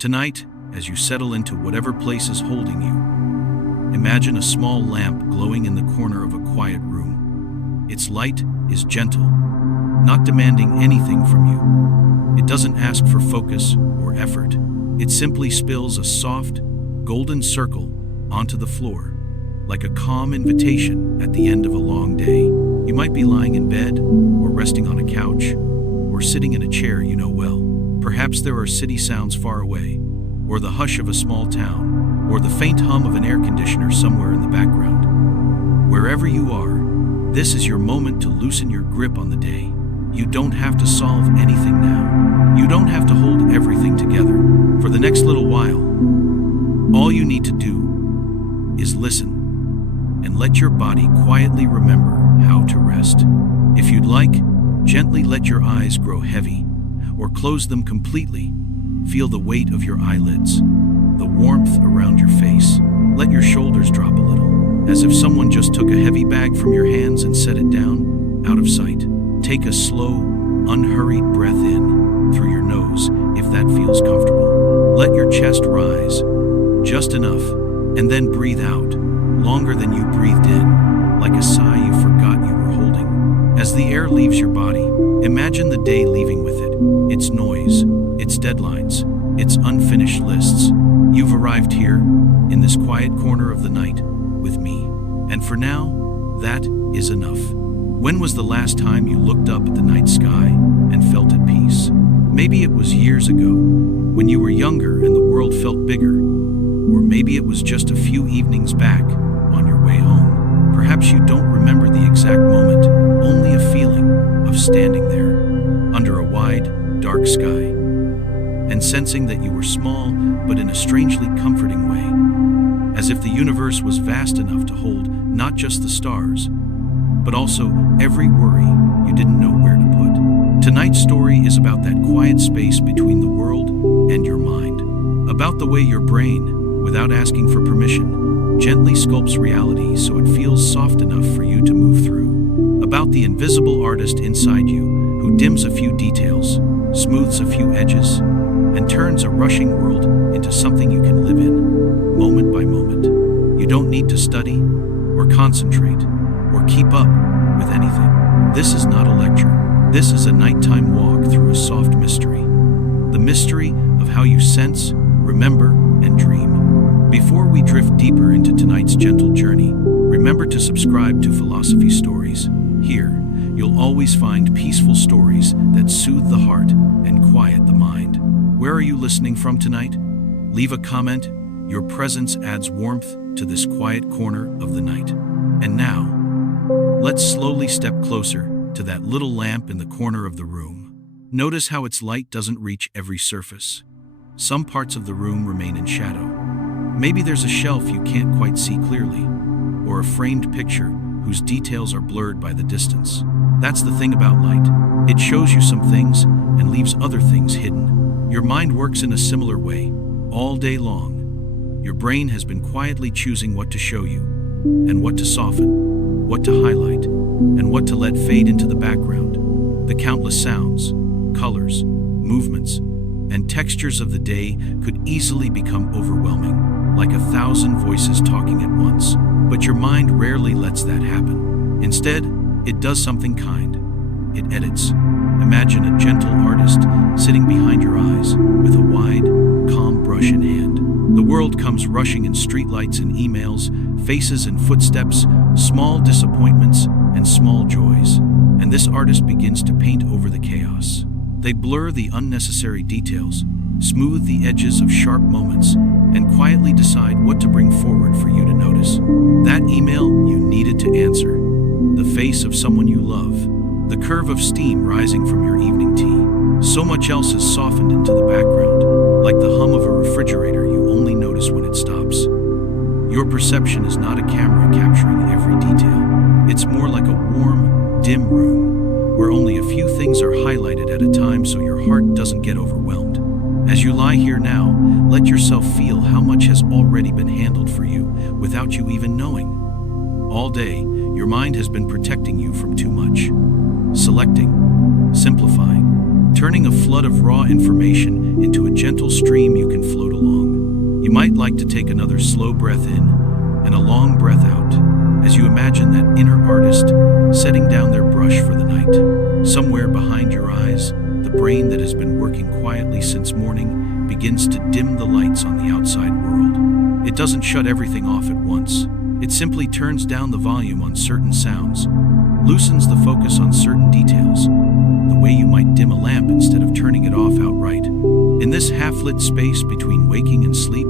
Tonight, as you settle into whatever place is holding you, imagine a small lamp glowing in the corner of a quiet room. Its light is gentle, not demanding anything from you. It doesn't ask for focus or effort. It simply spills a soft, golden circle onto the floor, like a calm invitation at the end of a long day. You might be lying in bed, or resting on a couch, or sitting in a chair you know well. Perhaps there are city sounds far away, or the hush of a small town, or the faint hum of an air conditioner somewhere in the background. Wherever you are, this is your moment to loosen your grip on the day. You don't have to solve anything now. You don't have to hold everything together. For the next little while, all you need to do is listen and let your body quietly remember how to rest. If you'd like, gently let your eyes grow heavy or close them completely. Feel the weight of your eyelids, the warmth around your face. Let your shoulders drop a little, as if someone just took a heavy bag from your hands and set it down, out of sight. Take a slow, unhurried breath in through your nose if that feels comfortable. Let your chest rise, just enough, and then breathe out, longer than you breathed in, like a sigh you forgot you were holding. As the air leaves your body, imagine the day leaving with it, its noise, its deadlines, its unfinished lists. You've arrived here, in this quiet corner of the night, with me. And for now, that is enough. When was the last time you looked up at the night sky and felt at peace? Maybe it was years ago, when you were younger and the world felt bigger. Or maybe it was just a few evenings back, on your way home. Perhaps you don't remember the exact moment, only a feeling of standing there, under a wide, dark sky, and sensing that you were small, but in a strangely comforting way, as if the universe was vast enough to hold not just the stars, but also every worry you didn't know where to put. Tonight's story is about that quiet space between the world and your mind, about the way your brain, without asking for permission, gently sculpts reality so it feels soft enough for you to move through, about the invisible artist inside you who dims a few details, smooths a few edges, and turns a rushing world into something you can live in, moment by moment. You don't need to study or concentrate or keep up with anything. This is not a lecture. This is a nighttime walk through a soft mystery. The mystery of how you sense, remember, and dream. Before we drift deeper into tonight's gentle journey, remember to subscribe to Philosophy Stories. Here, you'll always find peaceful stories that soothe the heart and quiet the mind. Where are you listening from tonight? Leave a comment. Your presence adds warmth to this quiet corner of the night. And now, let's slowly step closer to that little lamp in the corner of the room. Notice how its light doesn't reach every surface. Some parts of the room remain in shadow. Maybe there's a shelf you can't quite see clearly, or a framed picture whose details are blurred by the distance. That's the thing about light. It shows you some things and leaves other things hidden. Your mind works in a similar way. All day long, your brain has been quietly choosing what to show you, and what to soften, what to highlight, and what to let fade into the background. The countless sounds, colors, movements, and textures of the day could easily become overwhelming, like 1,000 voices talking at once. But your mind rarely lets that happen. Instead, it does something kind. It edits. Imagine a gentle artist sitting behind your eyes with a wide, calm brush in hand. The world comes rushing in streetlights and emails, faces and footsteps, small disappointments and small joys. And this artist begins to paint over the chaos. They blur the unnecessary details, smooth the edges of sharp moments, and quietly decide what to bring forward for you to notice. That email you needed to answer, the face of someone you love, the curve of steam rising from your evening tea. So much else is softened into the background, like the hum of a refrigerator you only notice when it stops. Your perception is not a camera capturing every detail. It's more like a warm, dim room, where only a few things are highlighted at a time so your heart doesn't get overwhelmed. As you lie here now, let yourself feel how much has already been handled for you without you even knowing. All day, your mind has been protecting you from too much. Selecting, simplifying, turning a flood of raw information into a gentle stream you can flow like to take another slow breath in and a long breath out as you imagine that inner artist setting down their brush for the night. Somewhere behind your eyes, the brain that has been working quietly since morning begins to dim the lights on the outside world. It doesn't shut everything off at once. It simply turns down the volume on certain sounds, loosens the focus on certain details, the way you might dim a lamp instead of turning it off outright. In this half-lit space between waking and sleep,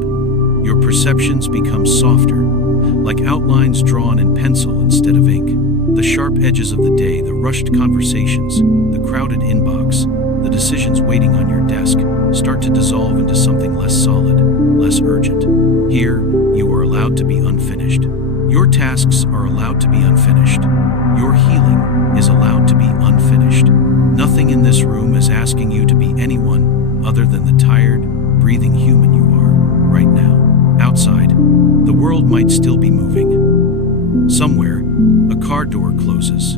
your perceptions become softer, like outlines drawn in pencil instead of ink. The sharp edges of the day, the rushed conversations, the crowded inbox, the decisions waiting on your desk start to dissolve into something less solid, less urgent. Here, you are allowed to be unfinished. Your tasks are allowed to be unfinished. Your healing is allowed to be unfinished. Nothing in this room is asking you to be anyone other than the tired, breathing human you are right now. Outside, the world might still be moving. Somewhere, a car door closes.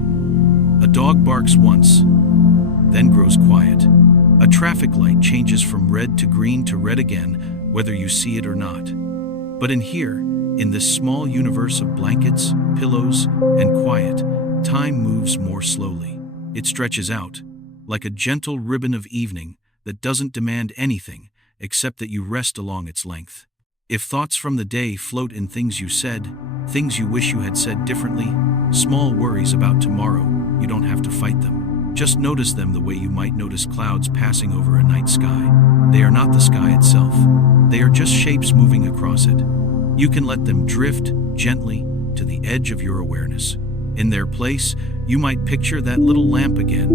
A dog barks once, then grows quiet. A traffic light changes from red to green to red again, whether you see it or not. But in here, in this small universe of blankets, pillows, and quiet, time moves more slowly. It stretches out, like a gentle ribbon of evening that doesn't demand anything except that you rest along its length. If thoughts from the day float in things you said, things you wish you had said differently, small worries about tomorrow, you don't have to fight them. Just notice them the way you might notice clouds passing over a night sky. They are not the sky itself. They are just shapes moving across it. You can let them drift gently to the edge of your awareness. In their place, you might picture that little lamp again,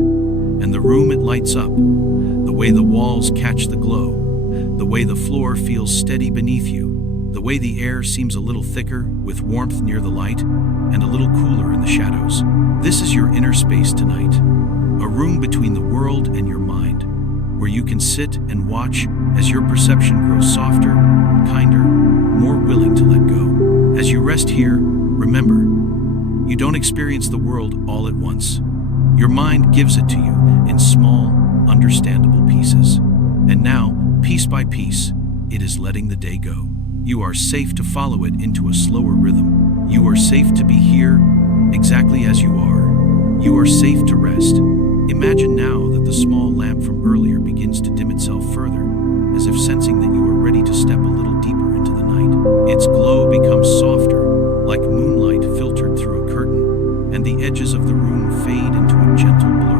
and the room it lights up, the way the walls catch the glow, the way the floor feels steady beneath you, the way the air seems a little thicker with warmth near the light and a little cooler in the shadows. This is your inner space tonight, a room between the world and your mind, where you can sit and watch as your perception grows softer, kinder, more willing to let go. As you rest here, remember, you don't experience the world all at once. Your mind gives it to you in small, understandable pieces. And now, piece by piece, it is letting the day go. You are safe to follow it into a slower rhythm. You are safe to be here, exactly as you are. You are safe to rest. Imagine now that the small lamp from earlier begins to dim itself further, as if sensing that you are ready to step a little deeper into the night. Its glow becomes softer, like moonlight filtered through a curtain, and the edges of the room fade into a gentle blur.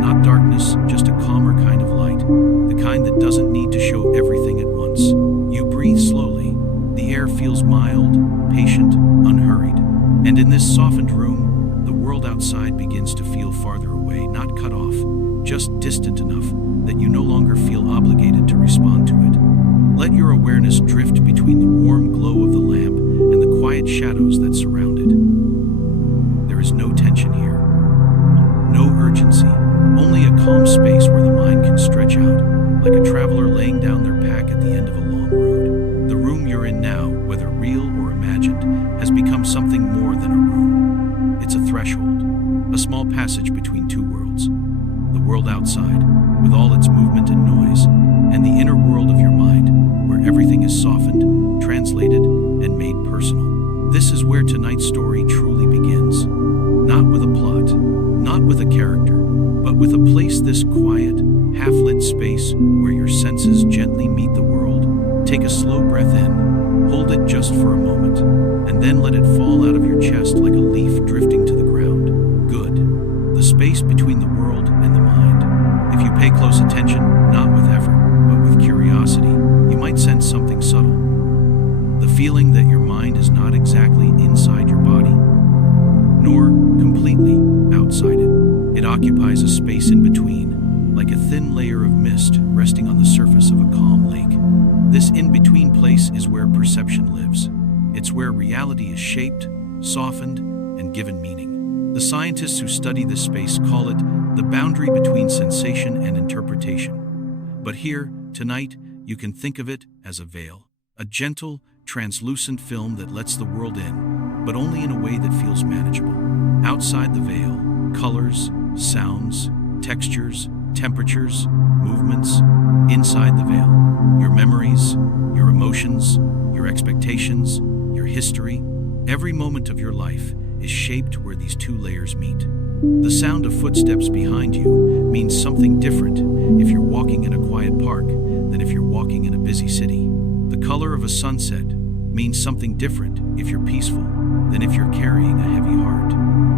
Not darkness, just a calmer kind of light, the kind that doesn't need to show everything at once. You breathe slowly. The air feels mild, patient, unhurried. And in this softened room, the world outside begins to feel farther away, not cut off, just distant enough that you no longer feel obligated to respond to it. Let your awareness drift between the warm glow of the lamp and the quiet shadows that surround it. There is no tension here, no urgency, only a calm space where the mind can stretch out, like a traveler laying down their pack at the end of a long road. The room you're in now, whether real or imagined, has become something more than a room. It's a threshold, a small passage between two worlds. The world outside, with all its movement and noise, and the inner world of your mind, where everything is softened, translated, and made personal. This is where tonight's story truly begins. Not with a plot, not with a character, but with a place, this quiet, half-lit space where your senses gently meet the world. Take a slow breath in, hold it just for a moment, and then let it fall out of your chest like a leaf drifting to the ground. Good. The space between the world and the mind. If you pay close attention, not with effort, but with curiosity, you might sense something subtle. The feeling that your mind is not exactly inside your body, nor completely outside it. It occupies a space in between, like a thin layer of mist resting on the surface of a calm lake. This in-between place is where perception lives. It's where reality is shaped, softened, and given meaning. The scientists who study this space call it the boundary between sensation and interpretation. But here, tonight, you can think of it as a veil, a gentle, translucent film that lets the world in, but only in a way that feels manageable. Outside the veil, colors, sounds, textures, temperatures, movements. Inside the veil, your memories, your emotions, Your expectations, your history, every moment of your life is shaped where these two layers meet. The sound of footsteps behind you means something different if you're walking in a quiet park than if you're walking in a busy city. The color of a sunset means something different if you're peaceful than if you're carrying a heavy heart.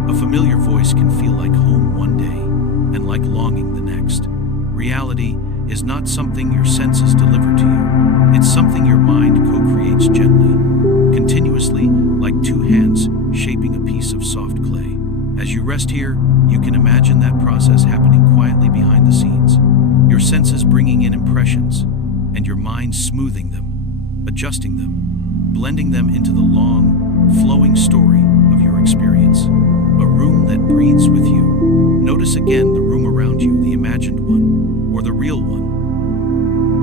A familiar voice can feel like home one day and like longing the next. Reality is not something your senses deliver to you. It's something your mind co-creates gently, continuously, like two hands shaping a piece of soft clay. As you rest here, you can imagine that process happening quietly behind the scenes. Your senses bringing in impressions, and your mind smoothing them, adjusting them, blending them into the long, flowing story of your experience. A room that breathes with you. Notice again the room around you, the imagined one, or the real one.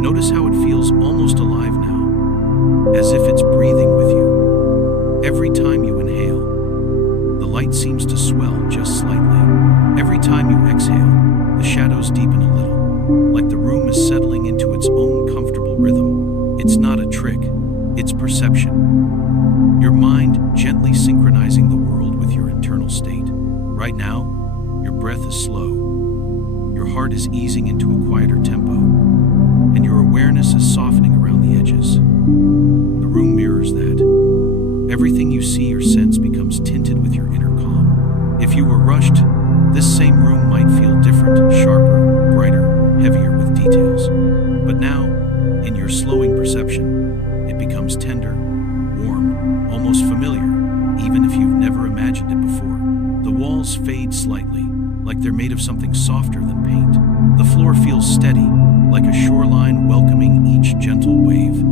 Notice how it feels almost alive now, as if it's breathing with you. Every time you inhale, the light seems to swell just slightly. Every time you exhale, the shadows deepen a little, like the room is settling into its own comfortable rhythm. It's not a trick, it's perception. Your mind gently synchronizing the world with your internal state. Right now, your breath is slow, your heart is easing into a quieter tempo, and your awareness is softening around the edges. The room mirrors that. Everything you see or sense becomes tinted with your inner calm. If you were rushed, this same room might feel different, sharper, brighter, heavier with details. But now, in your slowing perception, it becomes tender, warm, almost familiar, even if you've never imagined it before. The walls fade slightly, like they're made of something softer than paint. The floor feels steady, like a shoreline welcoming each gentle wave.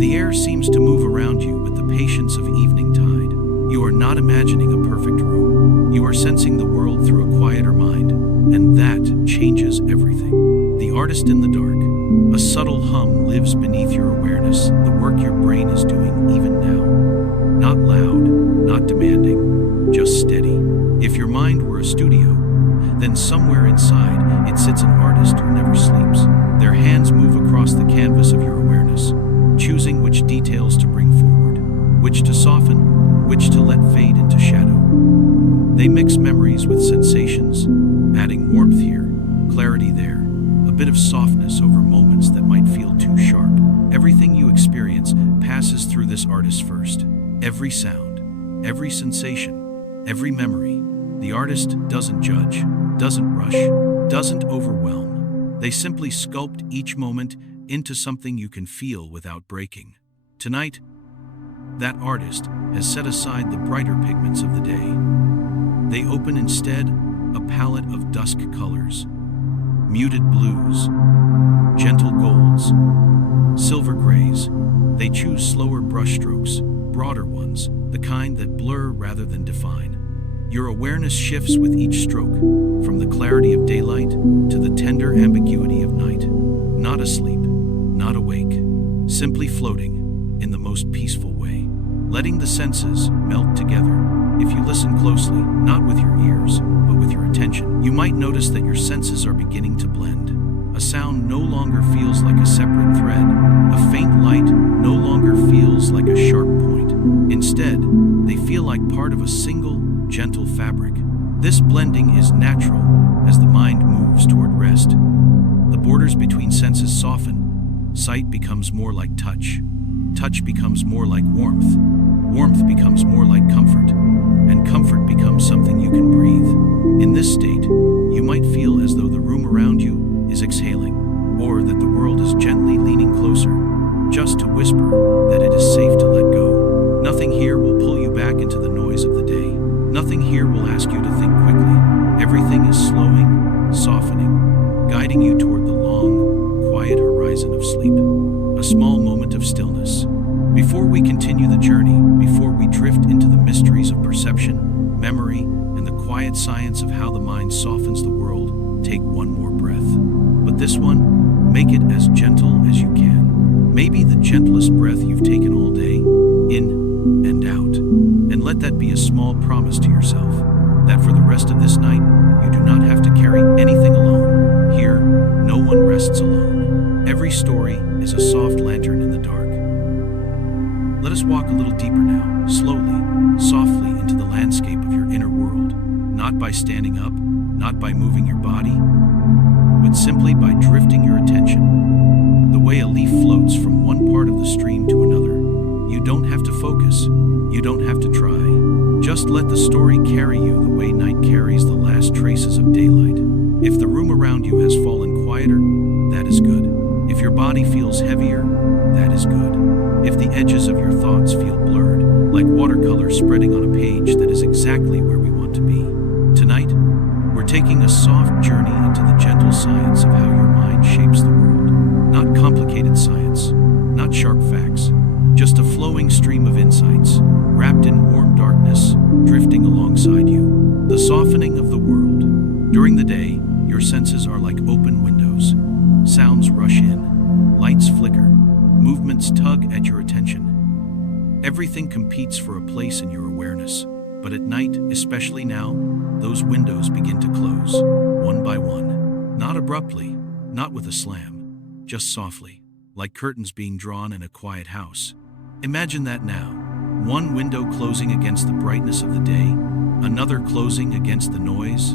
The air seems to move around you with the patience of evening tide. You are not imagining a perfect room. You are sensing the world through a quieter mind, and that changes everything. The artist in the dark. A subtle hum lives beneath your awareness, the work your brain is doing even now. Not loud, not demanding, just steady. If your mind were a studio, then somewhere inside it sits an artist who never sleeps. Their hands move across the canvas of your awareness, choosing which details to bring forward, which to soften, which to let fade into shadow. They mix memories with sensations, adding warmth here, clarity there, a bit of softness over moments that might feel too sharp. Everything you experience passes through this artist first. Every sound, every sensation, every memory. The artist doesn't judge, doesn't rush, doesn't overwhelm. They simply sculpt each moment into something you can feel without breaking. Tonight, that artist has set aside the brighter pigments of the day. They open instead a palette of dusk colors, muted blues, gentle golds, silver grays. They choose slower brushstrokes, broader ones, the kind that blur rather than define. Your awareness shifts with each stroke, from the clarity of daylight to the tender ambiguity of night. Not asleep, not awake, simply floating in the most peaceful way, letting the senses melt together. If you listen closely, not with your ears, but with your attention, you might notice that your senses are beginning to blend. A sound no longer feels like a separate thread. A faint light no longer feels like a sharp point. Instead, they feel like part of a single, gentle fabric. This blending is natural as the mind moves toward rest. The borders between senses soften. Sight becomes more like touch. Touch becomes more like warmth. Warmth becomes more like comfort. And comfort becomes something you can breathe. In this state, you might feel as though the room around you is exhaling, or that the world is gently leaning closer, just to whisper that it is safe to let go. Nothing here will pull you back into the noise of the day. Nothing here will ask you to think quickly. Everything is slowing, softening, guiding you toward the long, quiet horizon of sleep. A small moment of stillness. Before we continue the journey, before we drift into the mysteries of perception, memory, and the quiet science of how the mind softens the world, take one more breath. But this one, make it as gentle as you can. Maybe the gentlest breath you've taken all day, in and out. And let that be a small promise to yourself, that for the rest of this night, you do not have to carry anything alone. Here, no one rests alone. Every story is a soft lantern in the dark, Let us walk a little deeper now, slowly, softly into the landscape of your inner world, not by standing up, not by moving your body, but simply by drifting your attention. The way a leaf floats from one part of the stream to another. You don't have to focus, you don't have to try. Just let the story carry you the way night carries the last traces of daylight. If the room around you has fallen quieter, that is good. If your body feels heavier, that is good. If the edges of your thoughts feel blurred, like watercolor spreading on a page that is exactly where we want to be. Tonight, we're taking a soft journey into the gentle science of how your mind shapes the world. Not complicated science, not sharp facts, just a flowing stream of insights, wrapped in warm darkness, drifting alongside you. The softening of the world. During the day, your senses are like open windows. Sounds rush in, lights flicker, movements tug at your attention. Everything competes for a place in your awareness, but at night, especially now, those windows begin to close, one by one. Not abruptly, not with a slam, just softly, like curtains being drawn in a quiet house. Imagine that now. One window closing against the brightness of the day, another closing against the noise,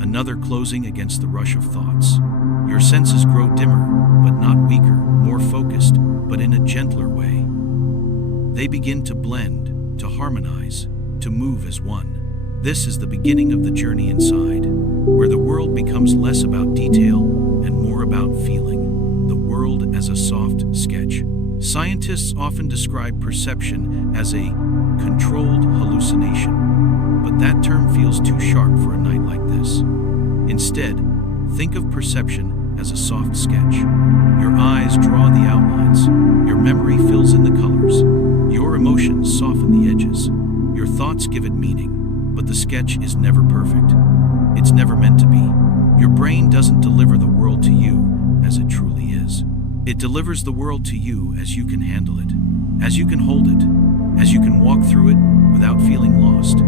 another closing against the rush of thoughts. Your senses grow dimmer, but not weaker, more focused, but in a gentler way. They begin to blend, to harmonize, to move as one. This is the beginning of the journey inside, where the world becomes less about detail and more about feeling. The world as a soft sketch. Scientists often describe perception as a controlled hallucination, but that term feels too sharp for a night like this. Instead, think of perception as a soft sketch. Your eyes draw the outlines, your memory fills in the colors, your emotions soften the edges, your thoughts give it meaning, but the sketch is never perfect. It's never meant to be. Your brain doesn't deliver the world to you as it truly is. It delivers the world to you as you can handle it, as you can hold it, as you can walk through it without feeling lost.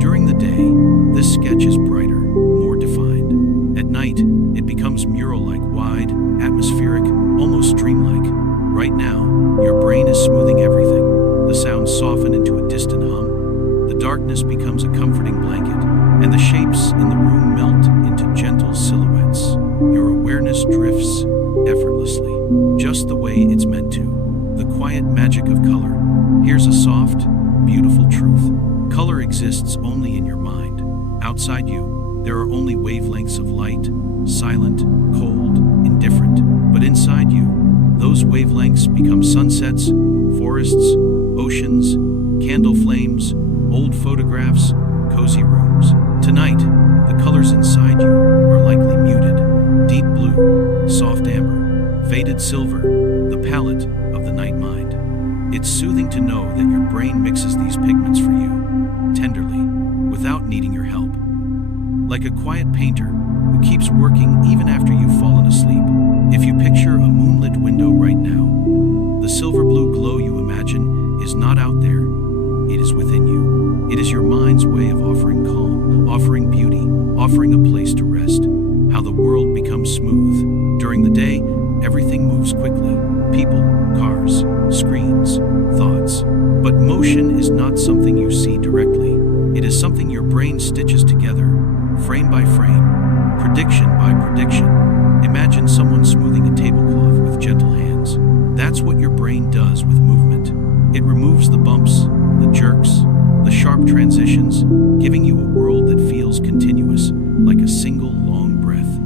During the day, this sketch is brighter, more defined. At night, it becomes mural-like, wide, atmospheric, almost dreamlike. Right now, your brain is smoothing everything. The sounds soften into a distant hum. The darkness becomes a comforting blanket, and the shapes in the room melt into gentle silhouettes. Your awareness drifts effortlessly, just the way it's meant to. The quiet magic of color. Here's a soft, beautiful truth. Color exists only in your mind. Outside you, there are only wavelengths of light, silent, cold, indifferent. But inside you, those wavelengths become sunsets, forests, oceans, candle flames, old photographs, cozy rooms. Tonight, the colors inside you are likely muted. Deep blue, soft amber, faded silver, the palette of the night mind. It's soothing to know that your brain mixes these pigments for you, tenderly, without needing your help. Like a quiet painter who keeps working even after you've fallen asleep. If you picture a moonlit window right now, the silver blue glow you imagine is not out there, it is within you. It is your mind's way of offering calm, offering beauty, offering a place to rest. How the world becomes smooth. During the day, everything moves quickly. People, cars, screens, thoughts. But motion is not something you see directly. It is something your brain stitches together, frame by frame, prediction by prediction. Imagine someone smoothing a tablecloth with gentle hands. That's what your brain does with movement. It removes the bumps, the jerks, the sharp transitions, giving you a world that feels continuous, like a single long breath.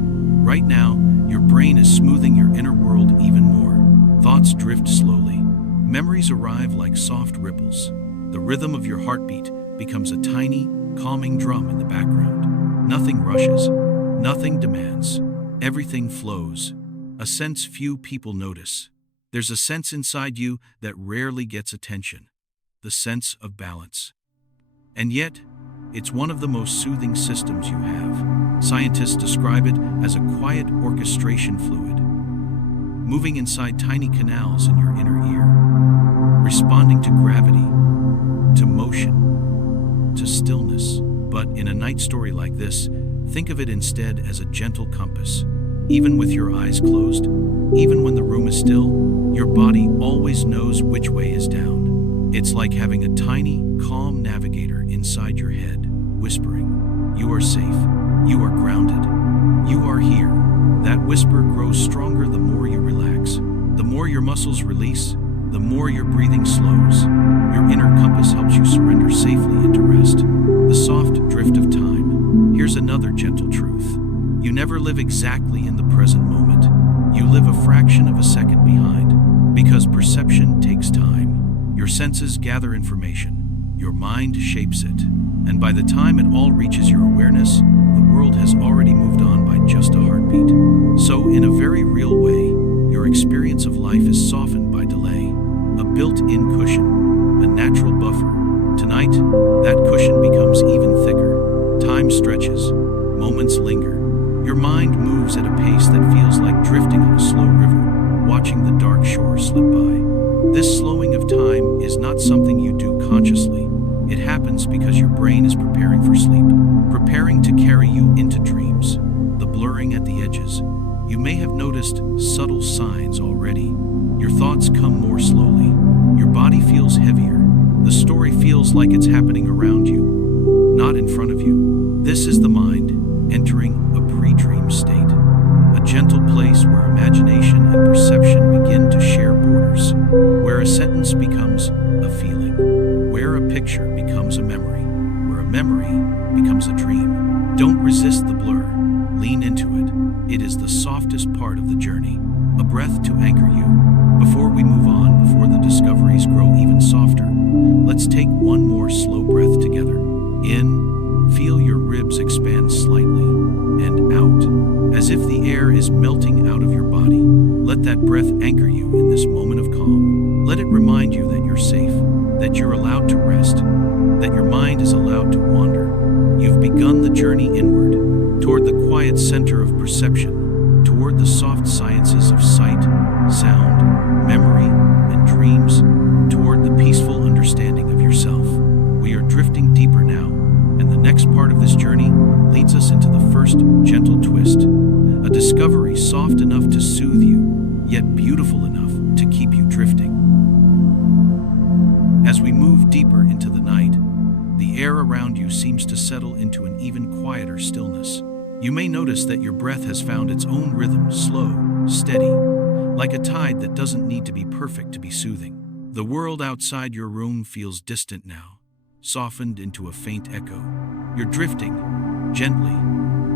Right now, your brain is smoothing your inner world even more. Thoughts drift slowly. Memories arrive like soft ripples. The rhythm of your heartbeat becomes a tiny, calming drum in the background. Nothing rushes. Nothing demands. Everything flows. A sense few people notice. There's a sense inside you that rarely gets attention. The sense of balance. And yet, it's one of the most soothing systems you have. Scientists describe it as a quiet orchestration fluid, moving inside tiny canals in your inner ear, responding to gravity, to motion, to stillness. But in a night story like this, think of it instead as a gentle compass. Even with your eyes closed, even when the room is still, your body always knows which way is down. It's like having a tiny, calm navigator inside your head, whispering, "You are safe. You are grounded. You are here." That whisper grows stronger the more you relax. The more your muscles release, the more your breathing slows. Your inner compass helps you surrender safely into rest. The soft drift of time. Here's another gentle truth. You never live exactly in the present moment. You live a fraction of a second behind. Because perception takes time. Your senses gather information. Your mind shapes it. And by the time it all reaches your awareness, the world has already moved on by just a heartbeat. So, in a very real way, your experience of life is softened by delay. A built-in cushion, a natural buffer. Tonight, that cushion becomes even thicker. Time stretches, moments linger. Your mind moves at a pace that feels like drifting on a slow river, watching the dark shore slip by. This slowing of time is not something you do consciously. It happens because your brain is preparing for sleep, preparing to carry you into dreams. The blurring at the edges. You may have noticed subtle signs already. Your thoughts come more slowly. Your body feels heavier. The story feels like it's happening around you, not in front of you. This is the mind entering a pre-dream state, a gentle place where imagination and perception begin to share borders, where a sentence becomes a feeling, where a picture becomes a memory, where a memory becomes a dream. Don't resist the blur. Lean into it. It is the softest part of the journey, a breath to anchor you. Before we move on, before the discoveries grow even softer, let's take one more slow breath together. In, feel your ribs expand slightly, and out, as if the air is melting out of your body. Let that breath anchor you in this moment of calm. Let it remind you that you're safe, that you're allowed to rest, that your mind is allowed to wander. You've begun the journey inward, toward the quiet center of perception, toward the soft sciences of sight, sound, memory, and dreams, toward the peaceful understanding of yourself. We are drifting deeper now, and the next part of this journey leads us into the first gentle twist, a discovery soft enough to soothe you, yet beautiful enough to keep you drifting. As we move deeper into the night, the air around you seems to settle into an even quieter stillness. You may notice that your breath has found its own rhythm, slow, steady, like a tide that doesn't need to be perfect to be soothing. The world outside your room feels distant now, softened into a faint echo. You're drifting, gently,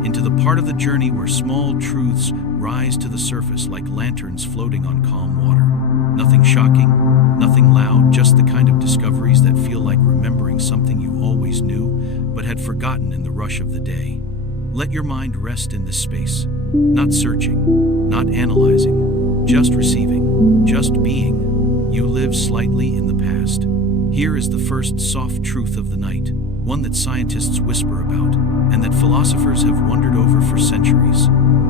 into the part of the journey where small truths rise to the surface like lanterns floating on calm water. Nothing shocking, nothing loud, just the kind of discoveries that feel like remembering something you always knew but had forgotten in the rush of the day. Let your mind rest in this space, not searching, not analyzing, just receiving, just being. You live slightly in the past. Here is the first soft truth of the night, one that scientists whisper about, and that philosophers have wondered over for centuries.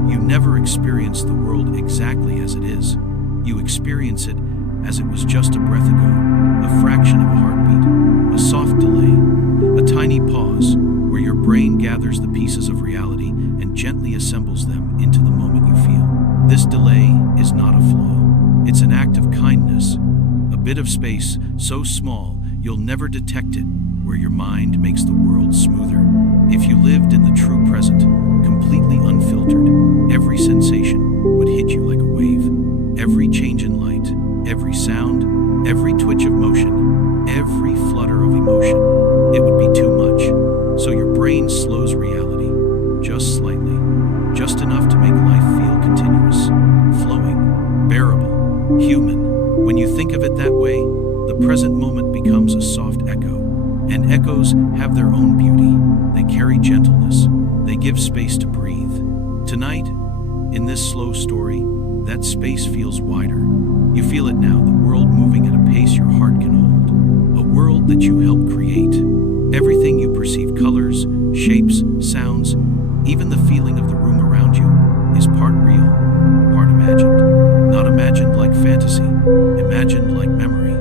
You never experience the world exactly as it is. You experience it as it was just a breath ago, a fraction of a heartbeat, a soft delay, a tiny pause where your brain gathers the pieces of reality and gently assembles them into the moment you feel. This delay is not a flaw. It's an act of kindness, a bit of space so small you'll never detect it, where your mind makes the world smoother. If you lived in the true present, completely unfiltered, every sensation would hit you like a wave. Every change in light, every sound, every twitch of motion, every flutter of emotion, it would be too much. So your brain slows reality, just slightly, just enough to make life feel continuous, flowing, bearable, human. When you think of it that way, the present moment becomes a soft echo. And echoes have their own beauty. They carry gentleness. They give space to breathe. Tonight, in this slow story, that space feels wider. You feel it now, the world moving at a pace your heart can hold. A world that you helped create. Everything you perceive, colors, shapes, sounds, even the feeling of the room around you, is part real, part imagined. Not imagined like fantasy, imagined like memory.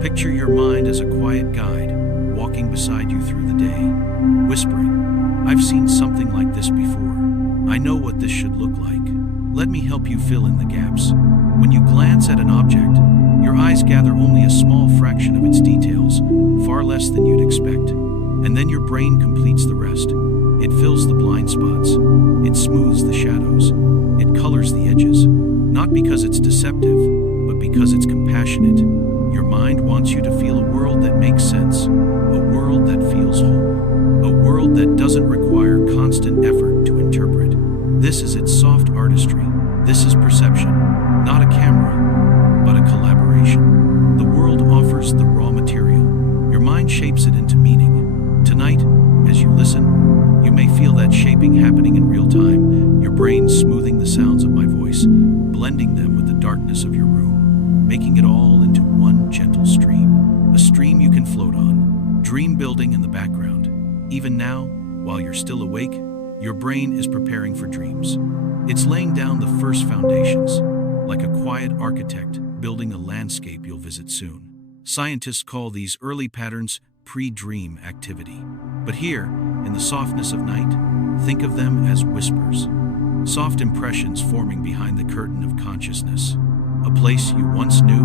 Picture your mind as a quiet guide, walking beside you through the day, whispering, "I've seen something like this before. I know what this should look like. Let me help you fill in the gaps." When you glance at an object, your eyes gather only a small fraction of its details, far less than you'd expect. And then your brain completes the rest. It fills the blind spots. It smooths the shadows. It colors the edges. Not because it's deceptive, but because it's compassionate. Your mind wants you to feel a world that makes sense, a world that feels whole, a world that doesn't require constant effort to interpret. This is its soft artistry. This is perception, not a camera, but a collaboration. The world offers the raw material. Your mind shapes it into meaning. Tonight, as you listen, you may feel that shaping happening in real time, your brain smoothing the sounds of my voice, blending them with the darkness of your room, making it all into one gentle stream, a stream you can float on, dream building in the background. Even now, while you're still awake, your brain is preparing for dreams. It's laying down the first foundations, like a quiet architect building a landscape you'll visit soon. Scientists call these early patterns pre-dream activity. But here, in the softness of night, think of them as whispers. Soft impressions forming behind the curtain of consciousness. A place you once knew,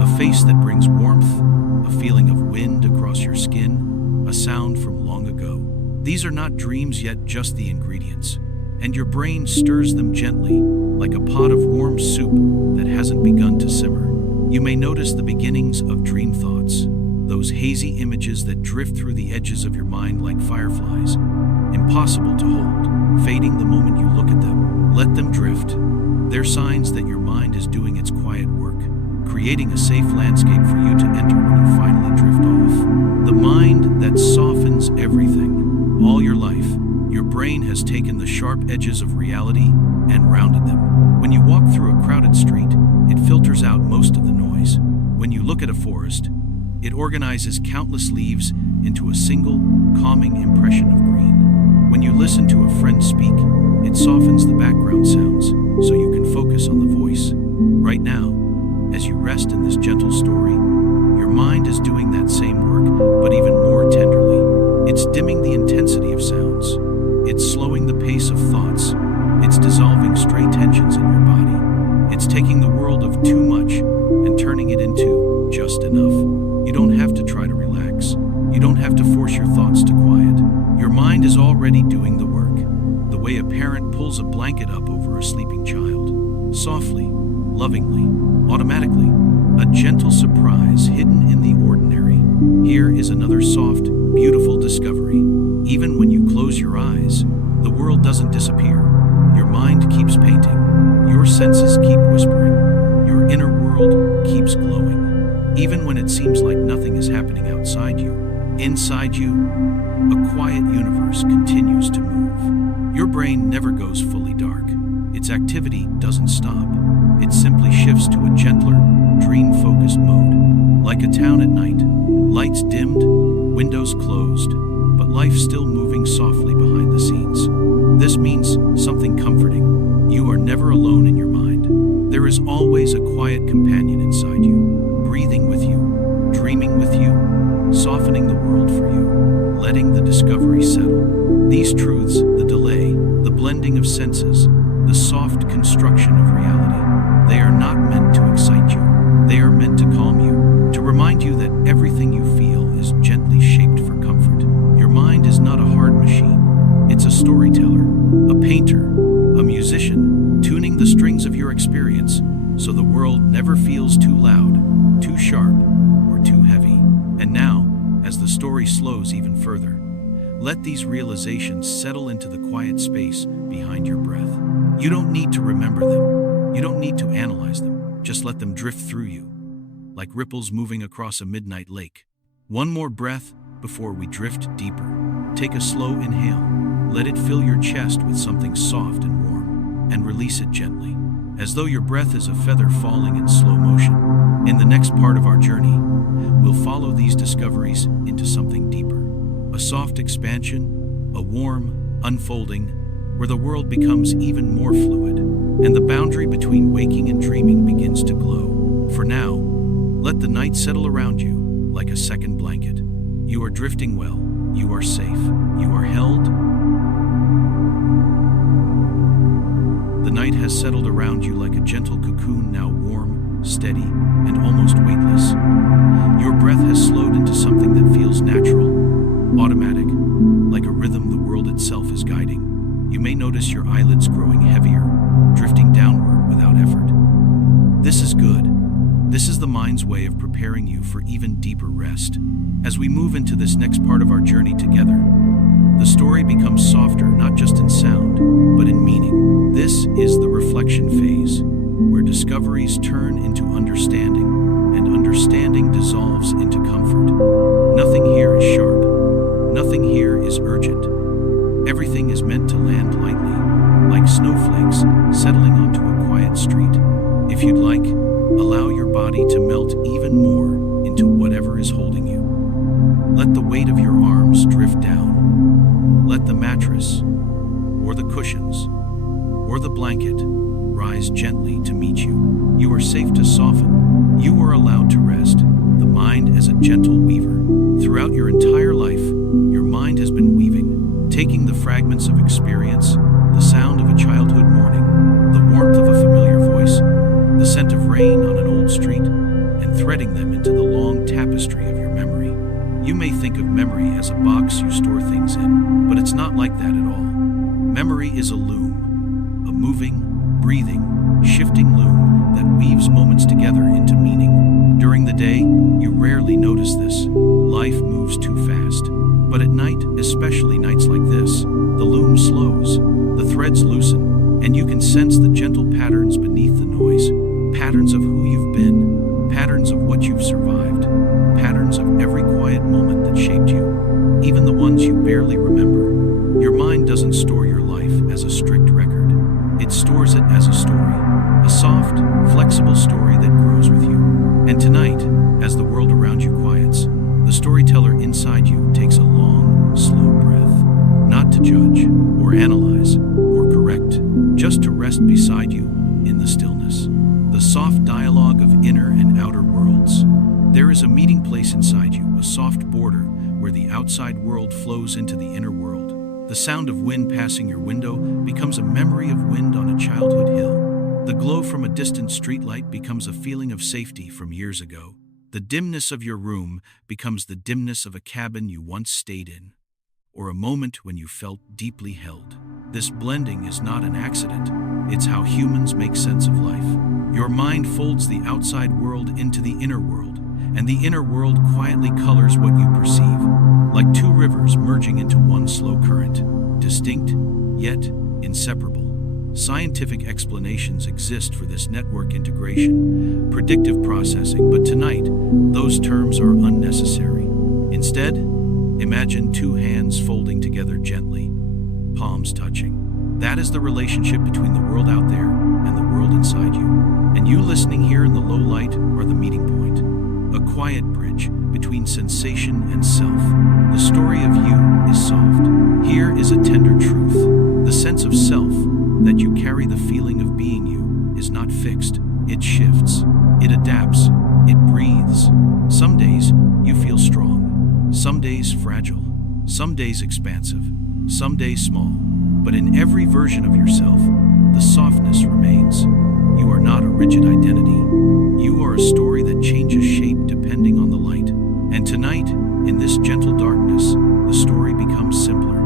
a face that brings warmth, a feeling of wind across your skin, a sound from long ago. These are not dreams yet, just the ingredients. And your brain stirs them gently, like a pot of warm soup that hasn't begun to simmer. You may notice the beginnings of dream thoughts, those hazy images that drift through the edges of your mind like fireflies, impossible to hold, fading the moment you look at them. Let them drift. They're signs that your mind is doing its quiet work, creating a safe landscape for you to enter when you finally drift off. The mind that softens everything. All your life, your brain has taken the sharp edges of reality and rounded them. When you walk through a crowded street, it filters out most of the noise. When you look at a forest, it organizes countless leaves into a single, calming impression of green. When you listen to a friend speak, it softens the background sounds so you can focus on the voice. Right now, as you rest in this gentle story, your mind is doing that same work, but even more tenderly. It's dimming the intensity of sounds. It's slowing the pace of thoughts. It's dissolving stray tensions in your body. It's taking the world of too much and turning it into just enough. You don't have to try to relax. You don't have to force your thoughts to quiet. Your mind is already doing the work, the way a parent pulls a blanket up over a sleeping child. Softly, lovingly, automatically, a gentle surprise hidden in the ordinary. Here is another soft, beautiful discovery. Even when you close your eyes, the world doesn't disappear. Your mind keeps painting. Your senses keep whispering. Your inner world keeps glowing. Even when it seems like nothing is happening outside you, inside you, a quiet universe continues to move. Your brain never goes fully dark. Its activity doesn't stop. It simply shifts to a gentler, dream-focused mode. Like a town at night, lights dimmed, windows closed, but life still moving softly behind the scenes. This means something comforting. You are never alone in your mind. There is always a quiet companion inside you, breathing with you, dreaming with you, softening the world for you, letting the discovery settle. These truths, the delay, the blending of senses, the soft construction of reality, they are not meant to excite you. They are meant to calm you, to remind you that everything you feel is gently shaped for comfort. Your mind is not a hard machine. It's a storyteller, a painter, a musician, tuning the strings of your experience so the world never feels too loud, too sharp, or too heavy. And now, as the story slows even further, let these realizations settle into the quiet space behind your breath. You don't need to remember them. You don't need to analyze them. Just let them drift through you, like ripples moving across a midnight lake. One more breath before we drift deeper. Take a slow inhale. Let it fill your chest with something soft and warm, and release it gently, as though your breath is a feather falling in slow motion. In the next part of our journey, we'll follow these discoveries into something deeper. A soft expansion, a warm unfolding, where the world becomes even more fluid, and the boundary between waking and dreaming begins to glow. For now, let the night settle around you like a second blanket. You are drifting well. You are safe. You are held. The night has settled around you like a gentle cocoon, now warm, steady, and almost weightless. This is the mind's way of preparing you for even deeper rest. As we move into this next part of our journey together, the story becomes softer not just in sound, but in meaning. This is the reflection phase, where discoveries turn into understanding, and understanding dissolves into comfort. Nothing here is sharp. Nothing here is urgent. Everything is meant to land lightly, like snowflakes settling onto a quiet street. If you'd like, allow your body to melt even more into whatever is holding you. Let the weight of your arms drift down. Let the mattress, or the cushions, or the blanket rise gently to meet you. You are safe to soften. You are allowed to rest. The mind as a gentle weaver. Throughout your entire life, your mind has been weaving, taking the fragments of experience, the sound of a childhood morning, the warmth of a familiar voice, the scent of rain on an old street, and threading them into the long tapestry of your memory. You may think of memory as a box you store things in, but it's not like that at all. Memory is a loom, a moving, breathing, shifting loom that weaves moments together into meaning. During the day, you rarely notice this. Life moves too fast. But at night, especially nights like this, the loom slows, the threads loosen, and you can sense the gentle patterns beneath the noise. Patterns of who you've been, patterns of what you've survived, patterns of every quiet moment that shaped you, even the ones you barely remember. Your mind doesn't store your life as a strict record. It stores it as a story, a soft, flexible story that grows with you. And tonight, as the world around you quiets, the storyteller inside you takes a long, slow breath, not to judge, or analyze, or correct, just to rest beside you in the stillness. The soft dialogue of inner and outer worlds. There is a meeting place inside you, a soft border where the outside world flows into the inner world. The sound of wind passing your window becomes a memory of wind on a childhood hill. The glow from a distant streetlight becomes a feeling of safety from years ago. The dimness of your room becomes the dimness of a cabin you once stayed in, or a moment when you felt deeply held. This blending is not an accident. It's how humans make sense of life. Your mind folds the outside world into the inner world, and the inner world quietly colors what you perceive, like two rivers merging into one slow current, distinct, yet inseparable. Scientific explanations exist for this network integration, predictive processing, but tonight, those terms are unnecessary. Instead, imagine two hands folding together gently, palms touching. That is the relationship between the world out there and the world inside you. And you listening here in the low light are the meeting point. A quiet bridge between sensation and self. The story of you is soft. Here is a tender truth. The sense of self, that you carry, the feeling of being you, is not fixed. It shifts. It adapts. It breathes. Some days you feel strong. Some days fragile. Some days expansive. Some days small. But in every version of yourself, the softness remains. You are not a rigid identity. You are a story that changes shape depending on the light. And tonight, in this gentle darkness, the story becomes simpler.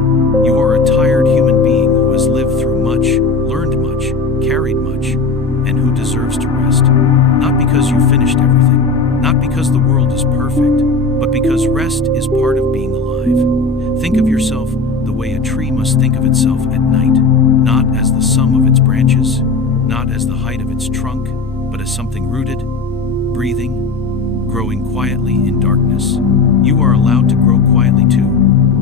You are a tired human being who has lived through much, learned much, carried much, and who deserves to rest. Not because you finished everything, not because the world is perfect, but because rest is part of being alive. Think of yourself the way a tree must think of itself at night, not as the sum of its branches, not as the height of its trunk, but as something rooted, breathing, growing quietly in darkness. You are allowed to grow quietly too.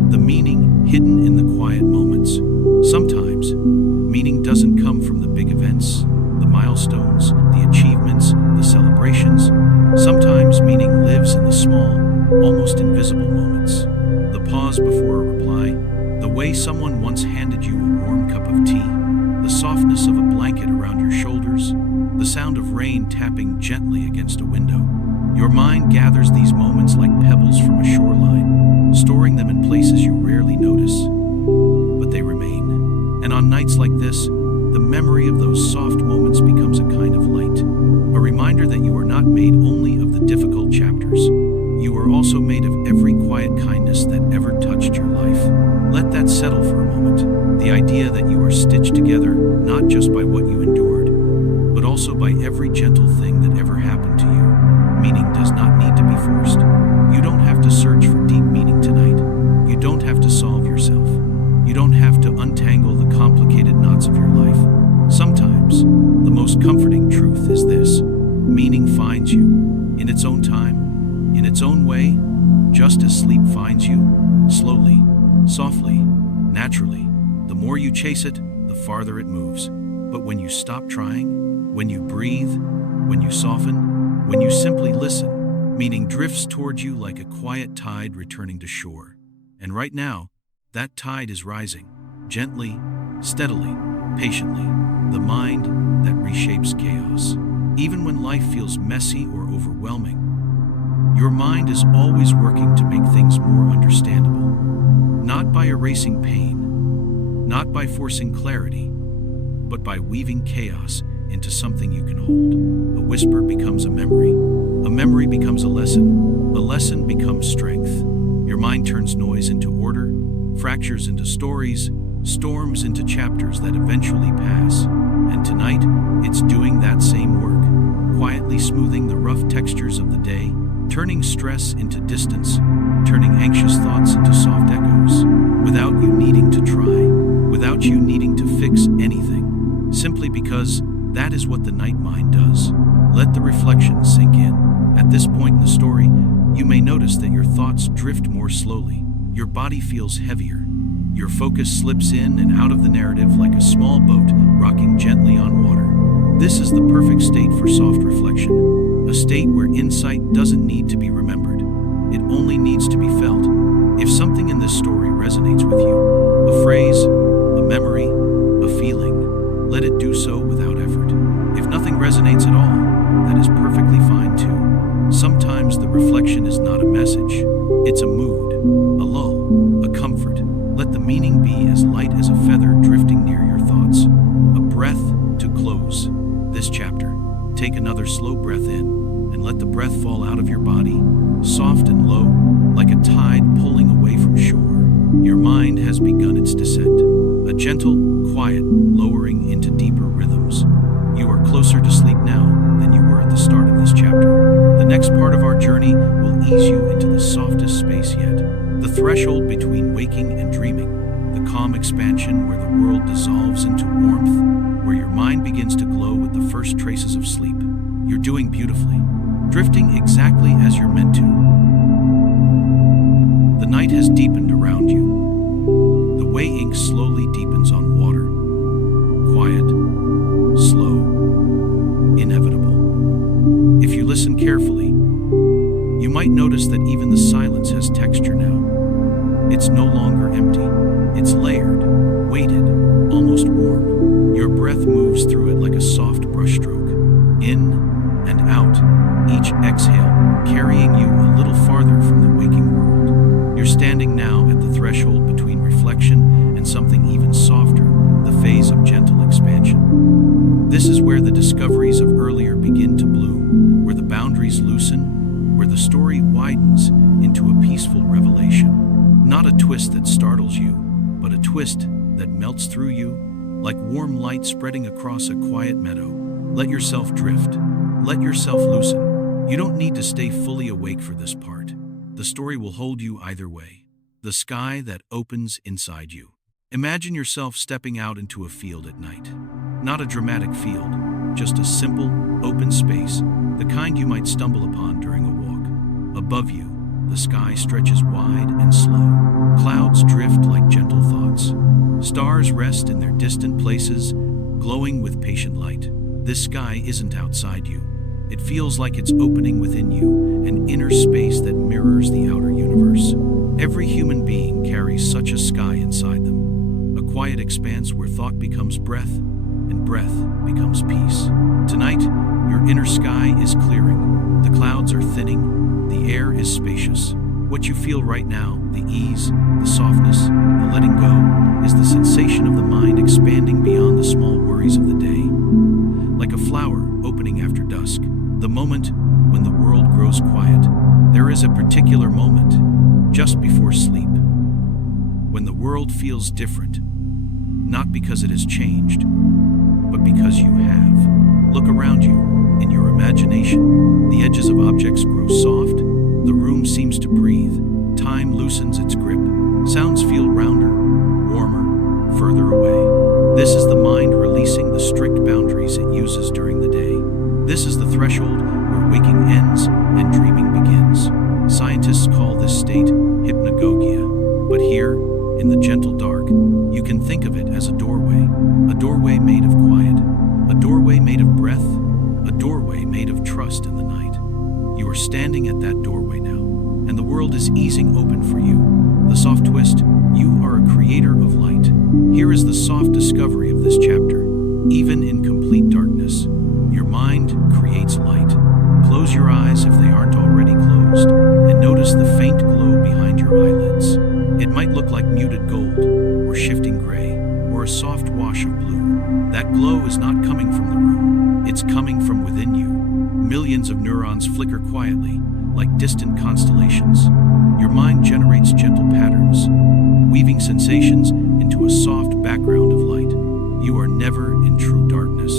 The meaning hidden in the quiet moments. Sometimes, meaning doesn't come from the big events, the milestones, the achievements, the celebrations. Sometimes meaning lives in the small, almost invisible moments. The pause before a reply, the way someone once handed you a warm cup of tea, the softness of a blanket around your shoulders, the sound of rain tapping gently against a window. Your mind gathers these moments like pebbles from a shoreline, storing them in places you rarely notice, but they remain. And on nights like this, the memory of those soft moments becomes a kind of light, a reminder that you are not made only of the difficult chapters. You are also made of every quiet kindness that ever touched your life. Let that settle for a moment. The idea that you are stitched together not just by what you endured, but also by every gentle thing that ever happened to you. forced. You don't have to search for deep meaning tonight. You don't have to solve yourself. You don't have to untangle the complicated knots of your life. Sometimes, the most comforting truth is this: meaning finds you, in its own time, in its own way, just as sleep finds you, slowly, softly, naturally. The more you chase it, the farther it moves. But when you stop trying, when you breathe, when you soften, when you simply listen, meaning drifts toward you like a quiet tide returning to shore. And right now, that tide is rising, gently, steadily, patiently, the mind that reshapes chaos. Even when life feels messy or overwhelming, your mind is always working to make things more understandable. Not by erasing pain, not by forcing clarity, but by weaving chaos into something you can hold. A whisper becomes a memory becomes a lesson becomes strength. Your mind turns noise into order, fractures into stories, storms into chapters that eventually pass. And tonight, it's doing that same work, quietly smoothing the rough textures of the day, turning stress into distance, turning anxious thoughts into soft echoes, without you needing to try, without you needing to fix anything, simply because that is what the night mind does. Let the reflection sink in. At this point in the story, you may notice that your thoughts drift more slowly. Your body feels heavier. Your focus slips in and out of the narrative like a small boat rocking gently on water. This is the perfect state for soft reflection, a state where insight doesn't need to be remembered. It only needs to be felt. If something in this story resonates with you, a phrase, a memory, a feeling, let it do so without effort. If nothing resonates at all, that is perfectly fine too. Sometimes the reflection is not a message, it's a mood, a lull, a comfort. Let the meaning be as light as a feather drifting near your thoughts. A breath to close this chapter. Take another slow breath in and let the breath fall out of your body, soft and low, like a tide pulling away from shore. Your mind has begun its descent, a gentle, quiet lowering into deeper rhythms. You are closer to sleep now than you were at the start of this chapter. The next part of our journey will ease you into the softest space yet, the threshold between waking and dreaming, the calm expansion where the world dissolves into warmth, where your mind begins to glow with the first traces of sleep. You're doing beautifully, drifting exactly as you're meant to. The night has deepened around you, the way ink slowly deepens on water. Quiet, slow, inevitable. If you listen carefully, you might notice that even the silence has texture now. It's no longer empty. It's layered, weighted, almost warm. Your breath moves through it like a soft brushstroke, in and out, each exhale carrying you a little farther from the waking world. You're standing now at the threshold between reflection and something even softer, the phase of gentle expansion. This is where the discoveries of earlier begin to bloom, where the boundaries loosen, where the story widens into a peaceful revelation. Not a twist that startles you, but a twist that melts through you, like warm light spreading across a quiet meadow. Let yourself drift. Let yourself loosen. You don't need to stay fully awake for this part. The story will hold you either way. The sky that opens inside you. Imagine yourself stepping out into a field at night. Not a dramatic field, just a simple, open space, the kind you might stumble upon during a walk. Above you, the sky stretches wide and slow. Clouds drift like gentle thoughts. Stars rest in their distant places, glowing with patient light. This sky isn't outside you. It feels like it's opening within you, an inner space that mirrors the outer universe. Every human being carries such a sky inside them. A quiet expanse where thought becomes breath, and breath becomes peace. Tonight, your inner sky is clearing. The clouds are thinning. The air is spacious. What you feel right now, the ease, the softness, the letting go, is the sensation of the mind expanding beyond the small worries of the day. Like a flower opening after dusk, the moment when the world grows quiet, there is a particular moment, just before sleep, when the world feels different, not because it has changed, but because you have. Look around you. In your imagination, the edges of objects grow soft, room seems to breathe. Time loosens its grip. Sounds feel rounder, warmer, further away. This is the mind releasing the strict boundaries it uses during the day. This is the threshold where waking ends and dreaming begins. Scientists call this state hypnagogia. But here, in the gentle dark, you can think of it as a doorway made of quiet, a doorway made of breath, a doorway made of trust in the night. You are standing at that doorway now, and the world is easing open for you. The soft twist: you are a creator of light. Here is the soft discovery of this chapter. Even in complete darkness, your mind creates light. Close your eyes if they aren't already closed, and notice the faint glow behind your eyelids. It might look like muted gold, or shifting gray, or a soft wash of blue. That glow is not coming from the room. It's coming from within you. Millions of neurons flicker quietly, like distant constellations. Your mind generates gentle patterns, weaving sensations into a soft background of light. You are never in true darkness.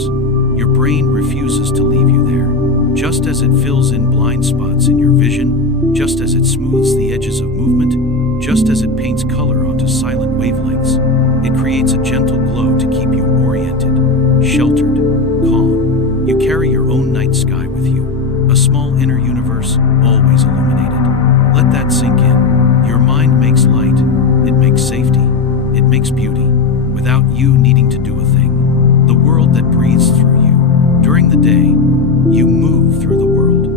Your brain refuses to leave you there. Just as it fills in blind spots in your vision, just as it smooths the edges of movement, just as it paints color onto silent wavelengths, it creates a gentle glow to keep you oriented, sheltered, calm. You carry your own night sky with you, a small inner universe, always illuminated. Let that sink in. Your mind makes light, it makes safety, it makes beauty, without you needing to do a thing. The world that breathes through you. During the day, you move through the world.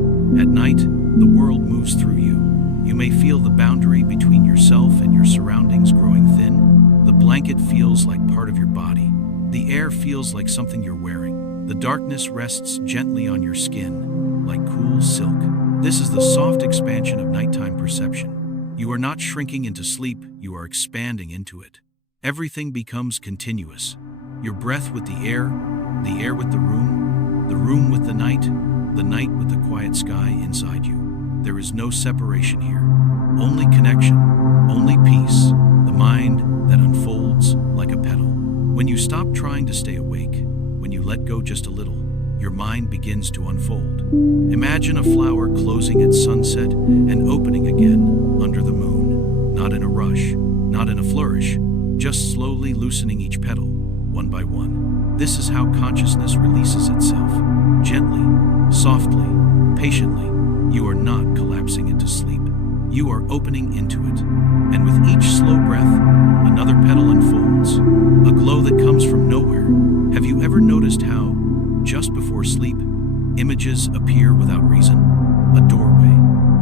At night, the world moves through you. You may feel the boundary between yourself and your surroundings growing thin. The blanket feels like part of your body. The air feels like something you're wearing. The darkness rests gently on your skin, like cool silk. This is the soft expansion of nighttime perception. You are not shrinking into sleep, you are expanding into it. Everything becomes continuous. Your breath with the air with the room with the night with the quiet sky inside you. There is no separation here. Only connection, only peace, the mind that unfolds like a petal. When you stop trying to stay awake, when you let go just a little, your mind begins to unfold. Imagine a flower closing at sunset and opening again under the moon. Not in a rush, not in a flourish, just slowly loosening each petal, one by one. This is how consciousness releases itself. Gently, softly, patiently. You are not collapsing into sleep. You are opening into it. And with each slow breath, another petal unfolds. A glow that comes from nowhere. Have you ever noticed how, just before sleep, images appear without reason? A doorway,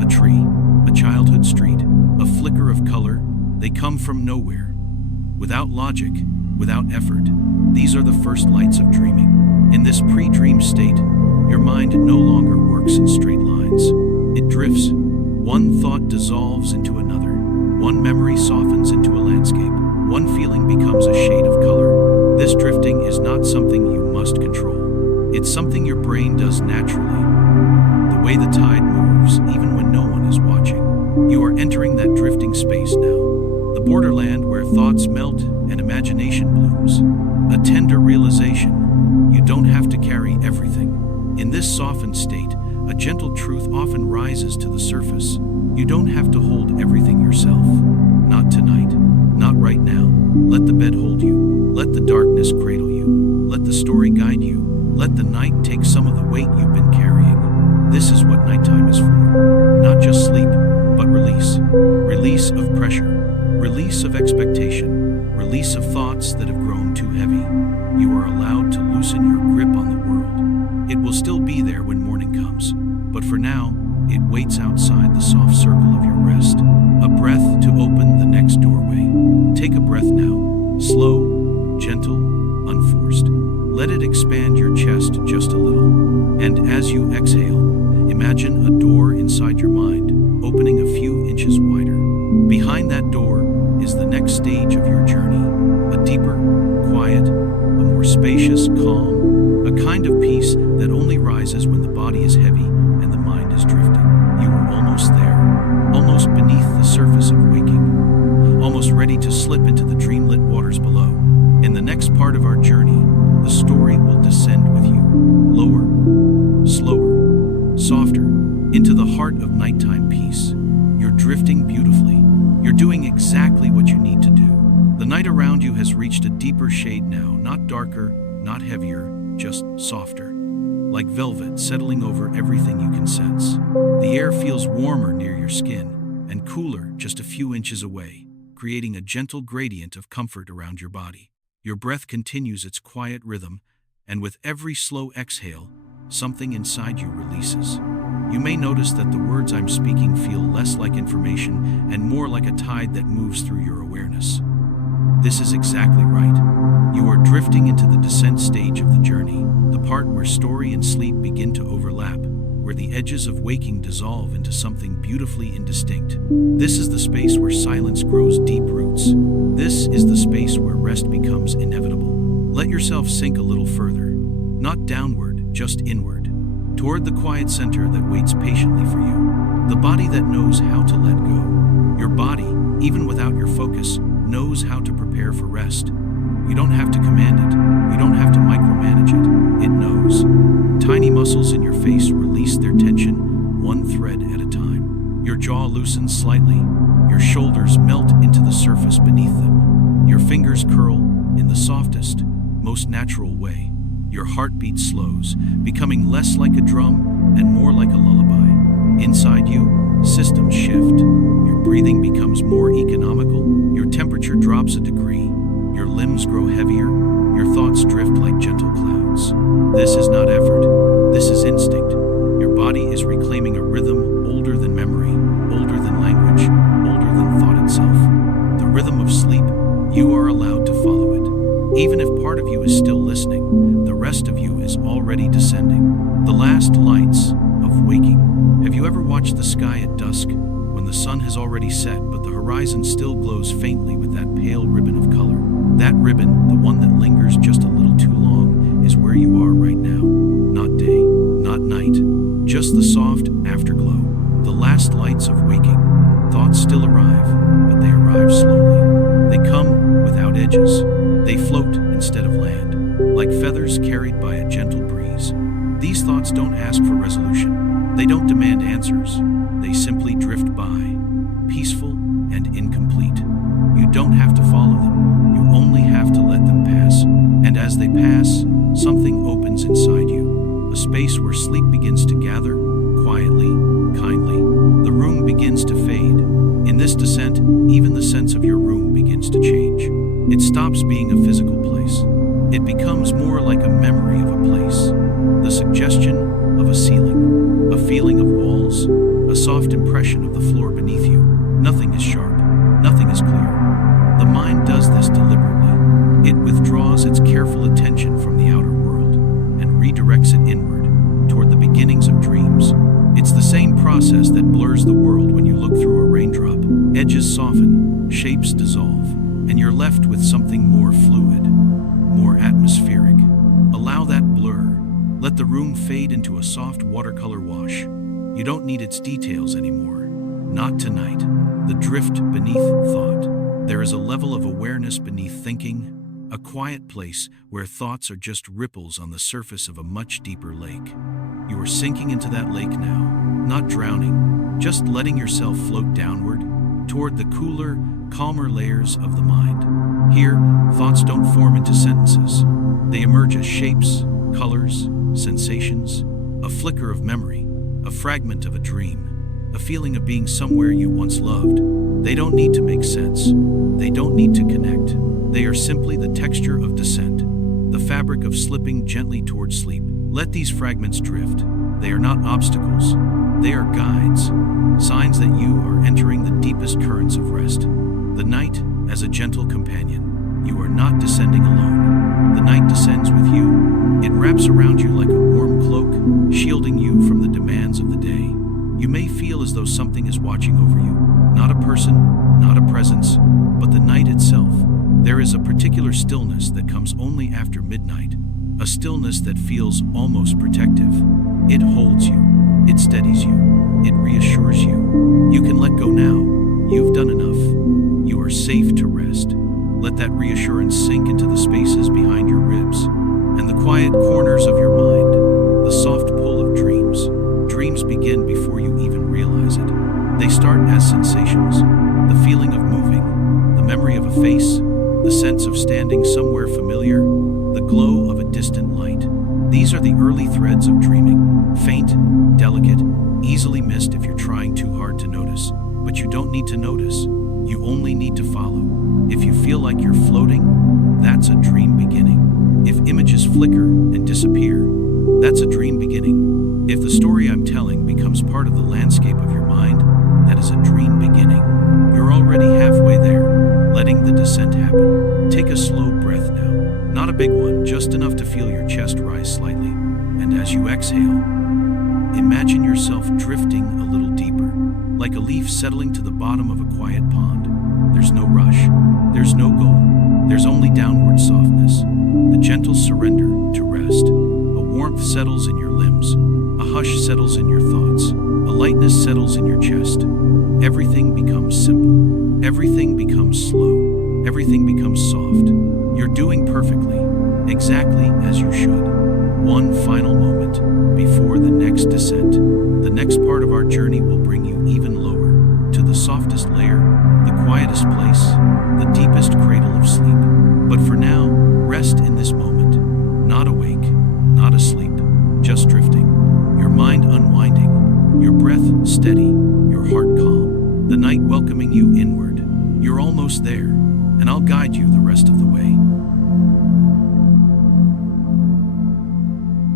a tree, a childhood street, a flicker of color. They come from nowhere. Without logic, without effort. These are the first lights of dreaming. In this pre-dream state, your mind no longer works in straight lines. It drifts. One thought dissolves into another. One memory softens into a landscape. One feeling becomes a shade of color. This drifting is not something you must control. It's something your brain does naturally. The way the tide moves, even when no one is watching. You are entering that drifting space now. The borderland where thoughts melt and imagination blooms. A tender realization. You don't have to carry everything. In this softened state, a gentle truth often rises to the surface. You don't have to hold everything yourself. Not tonight. Not right now. Let the bed hold you. Let the darkness cradle you. Let the story guide you. Let the night take some of the weight you've been carrying. This is what nighttime is for. Not just sleep, but release. Release of pressure. Release of expectation. Release of thoughts that have grown too heavy. You are allowed to loosen your grip on the world. It will still be there when morning comes, but for now, it waits outside the soft circle of your rest. A breath to open the next doorway. Take a breath now, slow, gentle, unforced. Let it expand your chest just a little. And as you exhale, imagine a door inside your mind, opening a few inches wider. Behind that door is the next stage of your journey. A deeper, quiet, a more spacious, calm, a kind of peace that only rises when the body is heavy and the mind is drifting. You are almost there, almost beneath the surface of waking, almost ready to slip into the dreamlit waters below. In the next part of our journey, the story will descend with you, lower, slower, softer, into the heart of nighttime peace. drifting beautifully. You're doing exactly what you need to do. The night around you has reached a deeper shade now, not darker, not heavier, just softer. Like velvet settling over everything you can sense. The air feels warmer near your skin and cooler just a few inches away, creating a gentle gradient of comfort around your body. Your breath continues its quiet rhythm, and with every slow exhale, something inside you releases. You may notice that the words I'm speaking feel less like information and more like a tide that moves through your awareness. This is exactly right. You are drifting into the descent stage of the journey, the part where story and sleep begin to overlap, where the edges of waking dissolve into something beautifully indistinct. This is the space where silence grows deep roots. This is the space where rest becomes inevitable. Let yourself sink a little further, not downward, just inward, toward the quiet center that waits patiently for you. The body that knows how to let go. Your body, even without your focus, knows how to prepare for rest. You don't have to command it. You don't have to micromanage it. It knows. Tiny muscles in your face release their tension, one thread at a time. Your jaw loosens slightly. Your shoulders melt into the surface beneath them. Your fingers curl in the softest, most natural way. Your heartbeat slows, becoming less like a drum and more like a lullaby. Inside you, systems shift. Your breathing becomes more economical. Your temperature drops a degree. Your limbs grow heavier. Your thoughts drift like gentle clouds. This is not effort. This is instinct. Your body is reclaiming a rhythm older than memory, older than language, older than thought itself. The rhythm of sleep, you are allowed to follow it. Even if part of you is still listening, the rest of you is already descending. The last lights of waking. Have you ever watched the sky at dusk, when the sun has already set but the horizon still glows faintly with that pale ribbon of color? That ribbon, the one that lingers just a little too long, is where you are right now. Not day, not night, just the soft afterglow. The last lights of waking. Thoughts still arrive, but they arrive slowly. They come without edges. They float instead of land, like feathers carried by a gentle breeze. These thoughts don't ask for resolution. They don't demand answers. They simply drift by, peaceful and incomplete. You don't have to follow them. You only have to let them pass. And as they pass, something opens inside you. A space where sleep begins to gather, quietly, kindly. The room begins to fade. In this descent, even the sense of your room begins to change. It stops being a physical place. It becomes more like a memory of a place. The suggestion of a ceiling, a feeling of walls, a soft impression of the floor beneath you. Nothing is sharp. Nothing is clear. The mind does this deliberately. It withdraws its careful attention from the outer world and redirects it inward, toward the beginnings of dreams. It's the same process that blurs the world when you look through a raindrop. Edges soften, shapes dissolve, and you're left with something more fluid, more atmospheric. Allow that blur. Let the room fade into a soft watercolor wash. You don't need its details anymore. Not tonight. The drift beneath thought. There is a level of awareness beneath thinking, a quiet place where thoughts are just ripples on the surface of a much deeper lake. You are sinking into that lake now, not drowning, just letting yourself float downward, toward the cooler, calmer layers of the mind. Here, thoughts don't form into sentences. They emerge as shapes, colors, sensations, a flicker of memory, a fragment of a dream, a feeling of being somewhere you once loved. They don't need to make sense. They don't need to connect. They are simply the texture of descent, the fabric of slipping gently toward sleep. Let these fragments drift. They are not obstacles. They are guides, signs that you are entering the deepest currents of rest. The night as a gentle companion. You are not descending alone. The night descends with you. It wraps around you like a warm cloak, shielding you from the demands of the day. You may feel as though something is watching over you. Not a person, not a presence, but the night itself. There is a particular stillness that comes only after midnight, a stillness that feels almost protective. It holds you, it steadies you, it reassures you. You can let go now. You've done enough. You are safe to rest. Let that reassurance sink into the spaces behind your ribs and the quiet corners of your mind. The soft pull of dreams. Dreams begin before you even realize it. They start as sensations: the feeling of moving, the memory of a face, the sense of standing somewhere familiar, the glow of a distant light. These are the early threads of dreaming, faint, delicate, easily missed if you're trying too hard to notice. But you don't need to notice, you only need to follow. If you feel like you're floating, that's a dream beginning. If images flicker and disappear, that's a dream beginning. If the story I'm telling becomes part of the landscape of your mind, that is a dream beginning. You're already halfway there, letting the descent happen. Take a slow breath now. Not a big one, just enough to feel your chest rise slightly. And as you exhale, imagine yourself drifting a little deeper, like a leaf settling to the bottom of a quiet pond. There's no rush, there's no goal, there's only downward softness, the gentle surrender to rest. A warmth settles in your limbs, a hush settles in your thoughts, a lightness settles in your chest. Everything becomes simple, everything becomes slow, everything becomes soft. You're doing perfectly, exactly as you should. One final moment before the next descent. The next part of our journey will bring you even lower, to the softest layer, the quietest place, the deepest cradle of sleep. But for now, rest in this moment. Not awake, not asleep, just drifting. Your mind unwinding, your breath steady, your heart calm, the night welcoming you inward. You're almost there, and I'll guide you the rest of the way.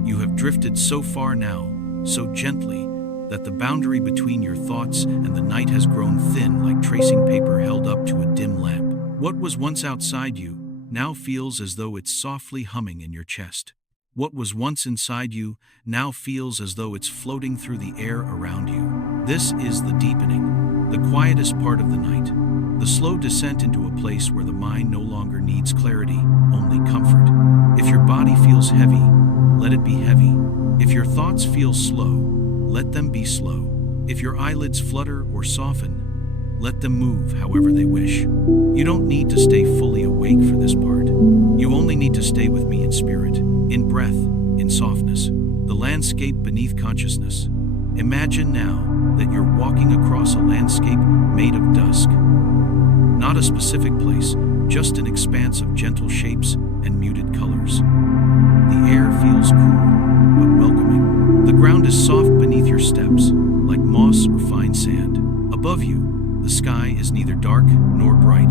You have drifted so far now, so gently, that the boundary between your thoughts and the night has grown thin like tracing paper held up to a dim lamp. What was once outside you now feels as though it's softly humming in your chest. What was once inside you now feels as though it's floating through the air around you. This is the deepening, the quietest part of the night, the slow descent into a place where the mind no longer needs clarity, only comfort. If your body feels heavy, let it be heavy. If your thoughts feel slow, let them be slow. If your eyelids flutter or soften, let them move however they wish. You don't need to stay fully awake for this part. You only need to stay with me in spirit, in breath, in softness, the landscape beneath consciousness. Imagine now that you're walking across a landscape made of dusk. Not a specific place, just an expanse of gentle shapes and muted colors. The air feels cool, but welcoming. The ground is soft beneath your steps, like moss or fine sand. Above you, the sky is neither dark nor bright.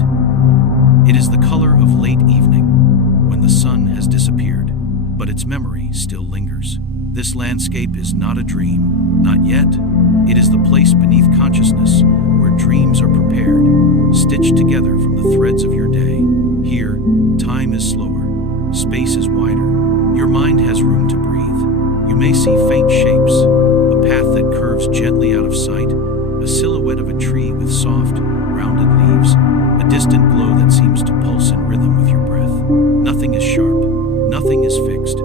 It is the color of late evening, when the sun has disappeared, but its memory still lingers. This landscape is not a dream, not yet. It is the place beneath consciousness where dreams are prepared, stitched together from the threads of your day. Here, time is slower, space is wider, your mind has room to breathe. You may see faint shapes, a path that curves gently out of sight, a silhouette of a tree with soft, rounded leaves, a distant glow that seems to pulse in rhythm with your breath. Nothing is sharp, nothing is fixed.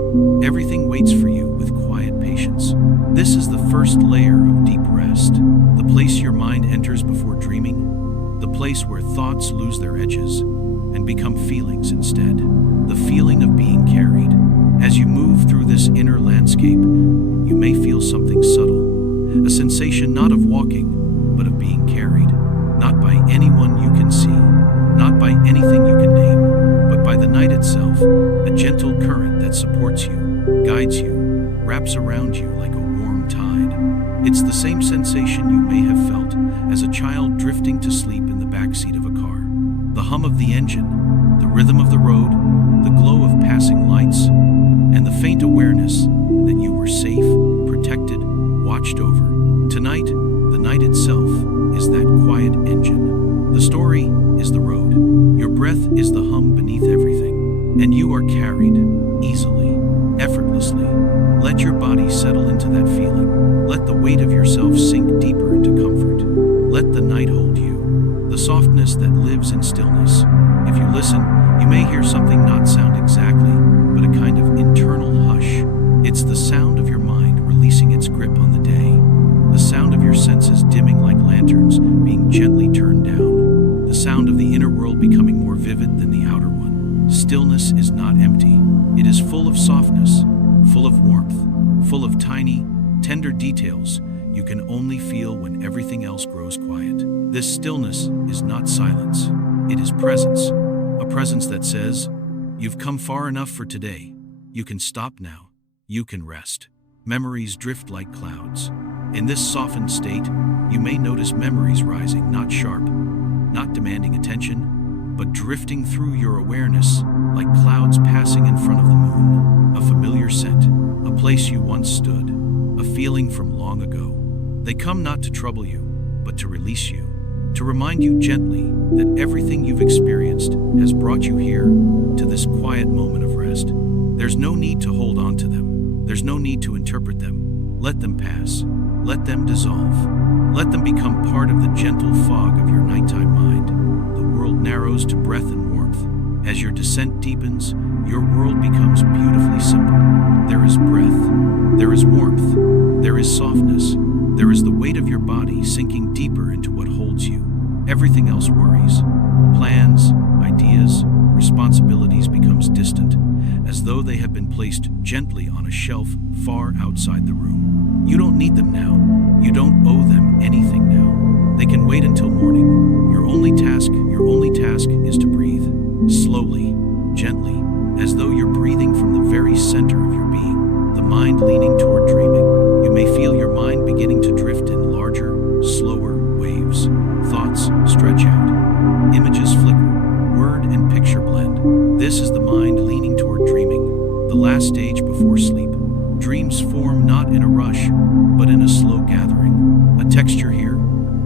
Everything waits for you with quiet patience. This is the first layer of deep rest, the place your mind enters before dreaming, the place where thoughts lose their edges and become feelings instead. The feeling of being carried. As you move through this inner landscape, you may feel something subtle, a sensation not of walking, but of being carried, not by anyone you can see, not by anything you can name, but by the night itself, a gentle current that supports you, guides you, wraps around you like a warm tide. It's the same sensation you may have felt as a child drifting to sleep in the backseat of a car. The hum of the engine, the rhythm of the road, the glow of passing lights, and the faint awareness that you were safe, protected, watched over. Tonight, the night itself is that quiet engine. The story is the road. Your breath is the hum beneath everything. And you are carried, easily, effortlessly. Let your body settle into that feeling. Let the weight of yourself sink deeper into comfort. Let the night hold you, the softness that lives in stillness. If you listen, you may hear something not sound exactly, but a kind of internal hush. It's the sound of your mind releasing its grip on the day, the sound of your senses dimming like lanterns being gently turned down, the sound of the inner world becoming more vivid than the outer one. Stillness is not empty. It is full of softness, full of warmth, full of tiny, tender details you can only feel when everything else grows quiet. This stillness is not silence, it is presence. A presence that says, "You've come far enough for today. You can stop now. You can rest." Memories drift like clouds. In this softened state, you may notice memories rising, not sharp, not demanding attention, but drifting through your awareness like clouds passing in front of the moon. A familiar scent, a place you once stood, a feeling from long ago. They come not to trouble you, but to release you, to remind you gently that everything you've experienced has brought you here, to this quiet moment of rest. There's no need to hold on to them. There's no need to interpret them. Let them pass. Let them dissolve. Let them become part of the gentle fog of your nighttime mind. The world narrows to breath and warmth. As your descent deepens, your world becomes beautifully simple. There is breath. There is warmth. There is softness. There is the weight of your body sinking deeper into what holds you. Everything else worries. Plans, ideas, responsibilities becomes distant, as though they have been placed gently on a shelf far outside the room. You don't need them now. You don't owe them anything now. They can wait until morning. Your only task is to breathe. Slowly, gently, as though you're breathing from the very center of your being. The mind leaning toward dreaming. You may feel your mind beginning to drift in larger, slower waves. Thoughts stretch out. Images flicker. Word and picture blend. This is the mind leaning toward dreaming, the last stage before sleep. Dreams form not in a rush, but in a slow gathering. A texture here,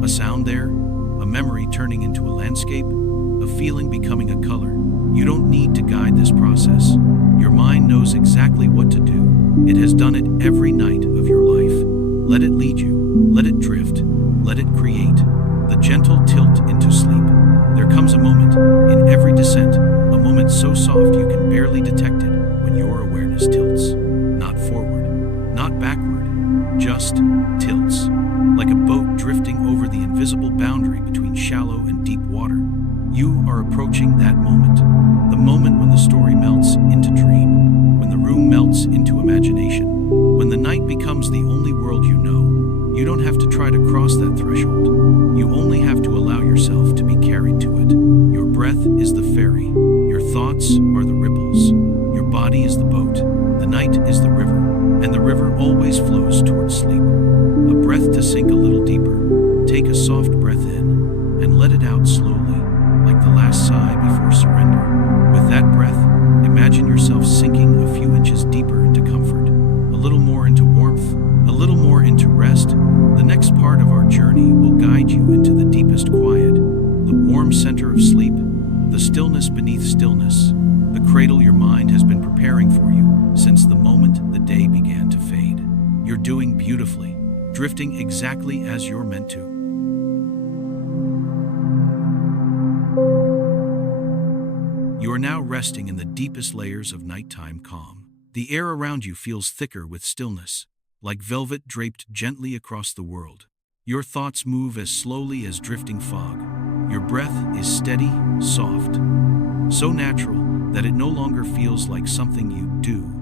a sound there, a memory turning into a landscape, a feeling becoming a color. You don't need to guide this process. Your mind knows exactly what to do. It has done it every night of your life. Let it lead you. Let it drift. Let it create. The gentle tilt into sleep. There comes a moment in every descent, a moment so soft you can barely detect it, when your awareness tilts. Not forward, not backward, just tilts. Like a boat drifting over the invisible boundary between shallow and deep water. You are approaching that moment. The moment when the story melts into dream, when the room melts into imagination, when the night becomes the only world you know. You don't have to try to cross that threshold. You only have to allow yourself to be carried to it. Your breath is the ferry. Your thoughts are the ripples. Your body is the boat. The night is the river. And the river always flows towards sleep. A breath to sink a little deeper. Take a soft breath in and let it out slowly, like the last sigh before surrender. With that breath, imagine yourself sinking a few inches deeper into comfort, a little more into warmth, a little more into rest. The next part of our journey will guide you into the deepest quiet, the warm center of sleep, the stillness beneath stillness, the cradle your mind has been preparing for you since the moment the day began to fade. You're doing beautifully, drifting exactly as you're meant to. You are now resting in the deepest layers of nighttime calm. The air around you feels thicker with stillness, like velvet draped gently across the world. Your thoughts move as slowly as drifting fog. Your breath is steady, soft, so natural that it no longer feels like something you do.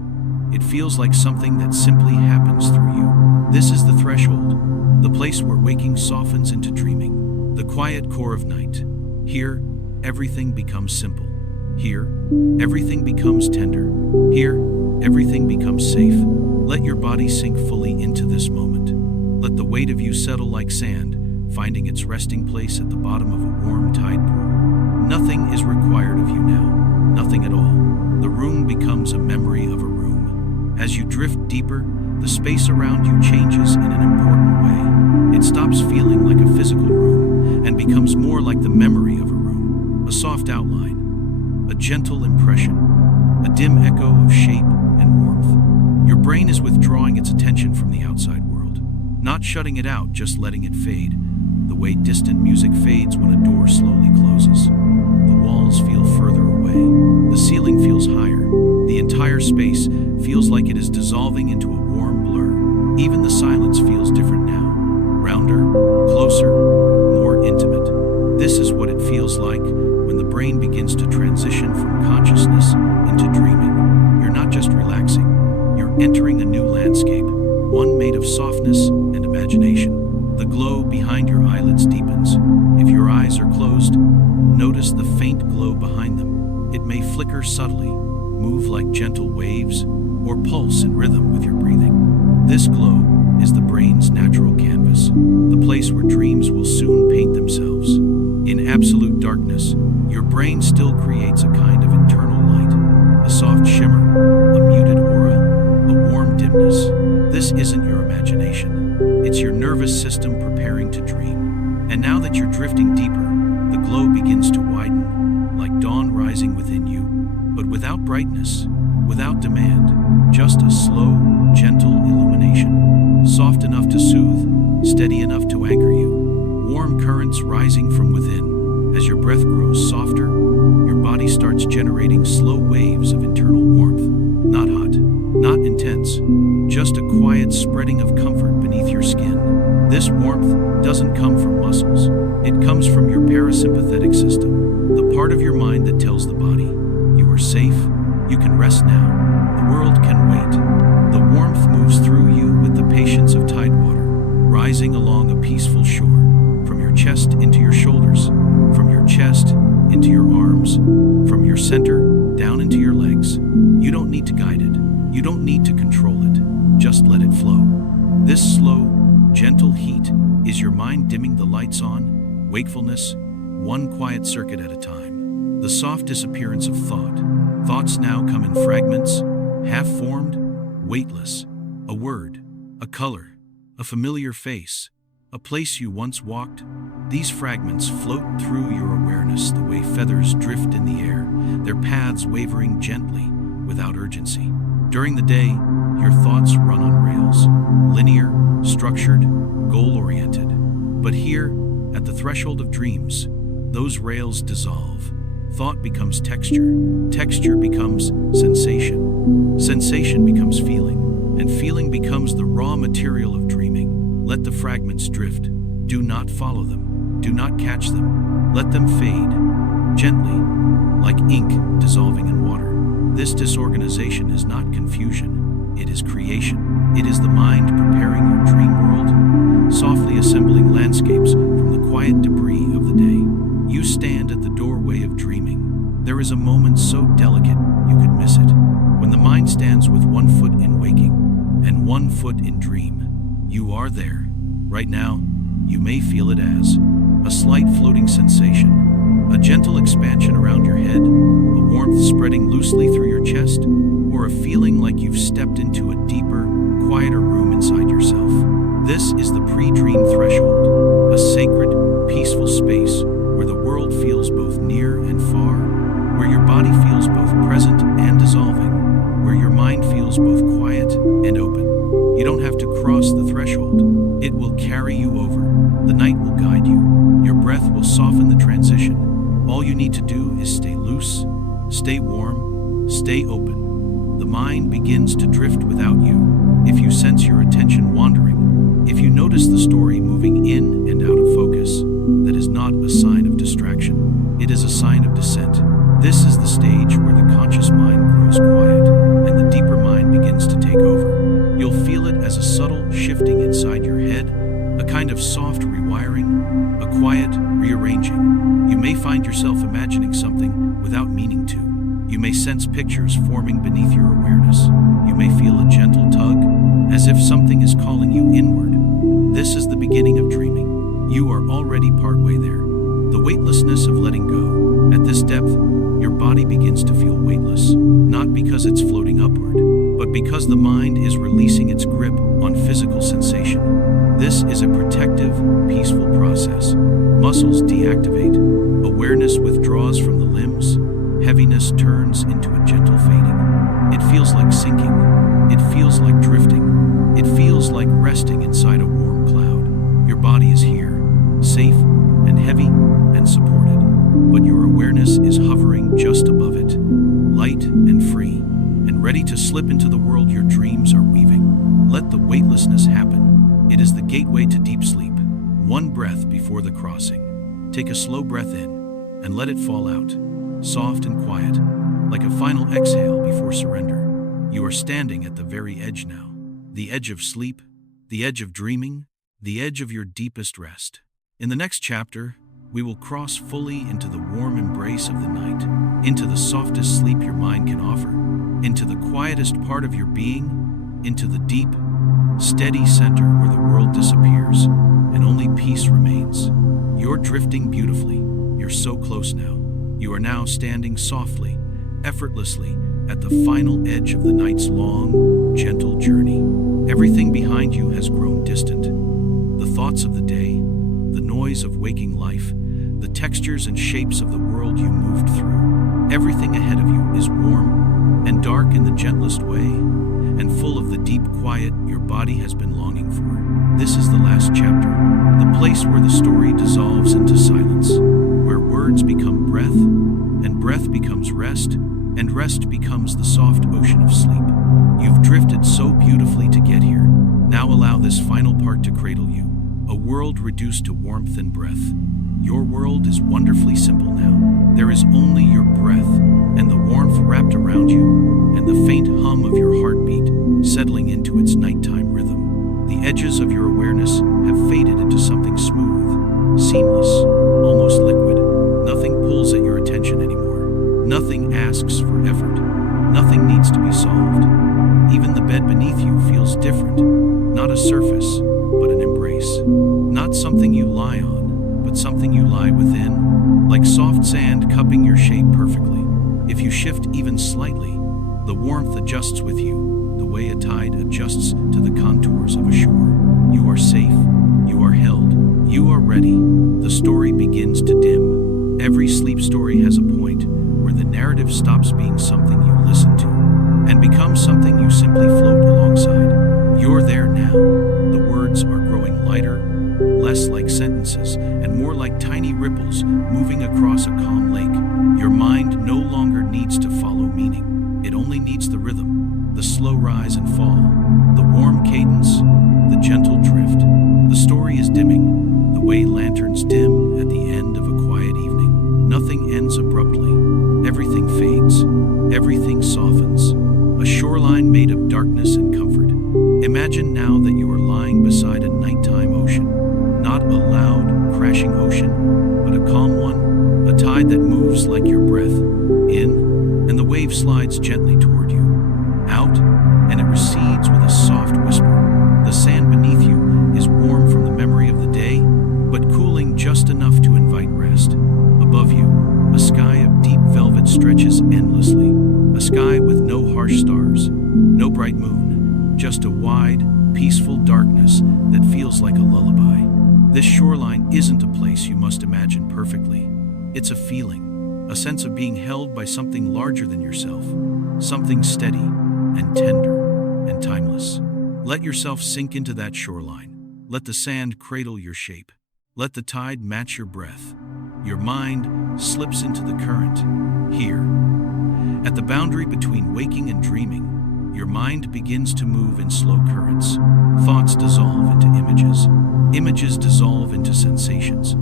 It feels like something that simply happens through you. This is the threshold, the place where waking softens into dreaming, the quiet core of night. Here, everything becomes simple. Here, everything becomes tender. Here, everything becomes safe. Let your body sink fully into this moment. Let the weight of you settle like sand, finding its resting place at the bottom of a warm tide pool. Nothing is required of you now, nothing at all. The room becomes a memory of a room. As you drift deeper, the space around you changes in an important way. It stops feeling like a physical room and becomes more like the memory of a room. A soft outline, a gentle impression, a dim echo of shape and warmth. Your brain is withdrawing its attention from the outside world, not shutting it out, just letting it fade, the way distant music fades when a door slowly closes. The walls feel further away. The ceiling feels higher. The entire space feels like it is dissolving into a warm blur. Even the silence feels different now. Rounder, closer, more intimate. This is what it feels like when the brain begins to transition from consciousness into dreaming. You're not just relaxing. You're entering a new landscape, one made of softness and imagination. behind your eyelids deepens. If your eyes are closed, notice the faint glow behind them. It may flicker subtly, move like gentle waves, or pulse in rhythm with your breathing. This glow is the brain's natural canvas, the place where dreams will soon paint themselves. In absolute darkness, your brain still creates a kind of internal light, a soft shimmer, a muted aura, a warm dimness. This isn't your imagination. It's your nervous system preparing to dream. And now that you're drifting deeper, the glow begins to widen, like dawn rising within you, but without brightness, without demand, just a slow, gentle illumination, soft enough to soothe, steady enough to anchor you, warm currents rising from within. As your breath grows softer, your body starts generating slow waves of internal warmth, not hot, not intense, just a quiet spreading of comfort beneath your skin. This warmth doesn't come from muscles. It comes from your parasympathetic system, the part of your mind that tells the body, you are safe, you can rest now, the world can wait. The warmth moves through you with the patience of tidewater, rising along a peaceful shore, from your chest into your shoulders, from your chest into your arms, from your center down into your legs. You don't need to guide it. You don't need to control it. Just let it flow. This slow, gentle heat is your mind dimming the lights on, wakefulness, one quiet circuit at a time. The soft disappearance of thought. Thoughts now come in fragments, half-formed, weightless. A word, a color, a familiar face, a place you once walked. These fragments float through your awareness the way feathers drift in the air, their paths wavering gently, without urgency. During the day, your thoughts run on rails, linear, structured, goal-oriented. But here, at the threshold of dreams, those rails dissolve. Thought becomes texture. Texture becomes sensation. Sensation becomes feeling. And feeling becomes the raw material of dreaming. Let the fragments drift. Do not follow them. Do not catch them. Let them fade. Gently, like ink dissolving in water. This disorganization is not confusion. It is creation. It is the mind preparing your dream world, softly assembling landscapes from the quiet debris of the day. You stand at the doorway of dreaming. There is a moment so delicate you could miss it. When the mind stands with one foot in waking and one foot in dream, you are there. Right now, you may feel it as a slight floating sensation, a gentle expansion around your head, a warmth spreading loosely through your chest, or a feeling like you've stepped into a deeper, quieter room inside yourself. This is the pre-dream threshold, a sacred, peaceful space where the world feels both near and far, where your body feels both present and dissolving, where your mind feels both quiet and open. You don't have to cross the threshold. It will carry you over. The night will guide you. Your breath will soften the transition. All you need to do is stay loose, stay warm, stay open. The mind begins to drift without you. If you sense your attention wandering, if you notice the story moving in and out of focus, that is not a sign of distraction. It is a sign of descent. This is the stage where the conscious mind grows quiet and the deeper mind begins to take over. You'll feel it as a subtle shifting inside your head, a kind of soft rewiring, a quiet rearranging. You may find yourself imagining something without meaning to. You may sense pictures forming beneath your awareness. You may feel a gentle tug, as if something is calling you inward. This is the beginning of dreaming. You are already partway there. The weightlessness of letting go. At this depth, your body begins to feel weightless, not because it's floating upward, but because the mind is releasing its grip on physical sensation. This is a protective, peaceful process. Muscles deactivate, awareness withdraws from the limbs, heaviness turns into a gentle fading. It feels like sinking, it feels like drifting, it feels like resting inside a warm cloud. Your body is here, safe and heavy and supported, but your awareness is hovering just above it, light and free, and ready to slip into the world your dreams are weaving. Let the weightlessness happen. It is the gateway to deep sleep. One breath before the crossing. Take a slow breath in and let it fall out, soft and quiet, like a final exhale before surrender. You are standing at the very edge now, the edge of sleep, the edge of dreaming, the edge of your deepest rest. In the next chapter, we will cross fully into the warm embrace of the night, into the softest sleep your mind can offer, into the quietest part of your being, into the deep, steady center where the world disappears and only peace remains. You're drifting beautifully. You're so close now. You are now standing softly, effortlessly, at the final edge of the night's long, gentle journey. Everything behind you has grown distant. The thoughts of the day, the noise of waking life, the textures and shapes of the world you moved through. Everything ahead of you is warm and dark in the gentlest way, and full of the deep quiet your body has been longing for. This is the last chapter, the place where the story dissolves into silence, where words become breath, and breath becomes rest, and rest becomes the soft ocean of sleep. You've drifted so beautifully to get here. Now allow this final part to cradle you, a world reduced to warmth and breath. Your world is wonderfully simple now. There is only your breath, and the warmth wrapped around you, and the faint hum of your heartbeat settling into its nighttime rhythm. The edges of your awareness have faded into something smooth, seamless, almost liquid. Nothing pulls at your attention anymore. Nothing asks for effort. Nothing needs to be solved. Even the bed beneath you feels different. Not a surface, but an embrace. Not something you lie on, but something you lie within, like soft sand cupping your shape perfectly. If you shift even slightly, the warmth adjusts with you, the way a tide adjusts to the contours of a shore. You are safe, you are held, you are ready. The story begins to dim. Every sleep story has a point where the narrative stops being something you listen to and becomes something you simply float alongside. You're there now. The words are growing lighter, less like sentences, and more like tiny ripples moving across a calm lake. Your mind no longer needs to follow meaning. It only needs the rhythm, the slow rise and fall, the warm cadence, the gentle drift. The story is dimming, the way lanterns dim at the end of a quiet evening. Nothing ends abruptly. Everything fades. Everything softens. A shoreline made of darkness and comfort. Imagine now that you are lying beside a nighttime ocean. Not a loud, crashing ocean, but a calm one. A tide that moves like your breath. In, and the wave slides gently toward you. Out, and it recedes with a soft whisper. The sand beneath you is warm from the memory of the day, but cooling just enough to invite rest. Above you, a sky of deep velvet stretches endlessly. A sky with no harsh stars, no bright moon, just a wide, peaceful darkness that feels like a lullaby. This shoreline isn't a place you must imagine perfectly. It's a feeling, a sense of being held by something larger than yourself, something steady and tender and timeless. Let yourself sink into that shoreline. Let the sand cradle your shape. Let the tide match your breath. Your mind slips into the current. Here, at the boundary between waking and dreaming, your mind begins to move in slow currents. Thoughts dissolve into images. Images dissolve into sensations.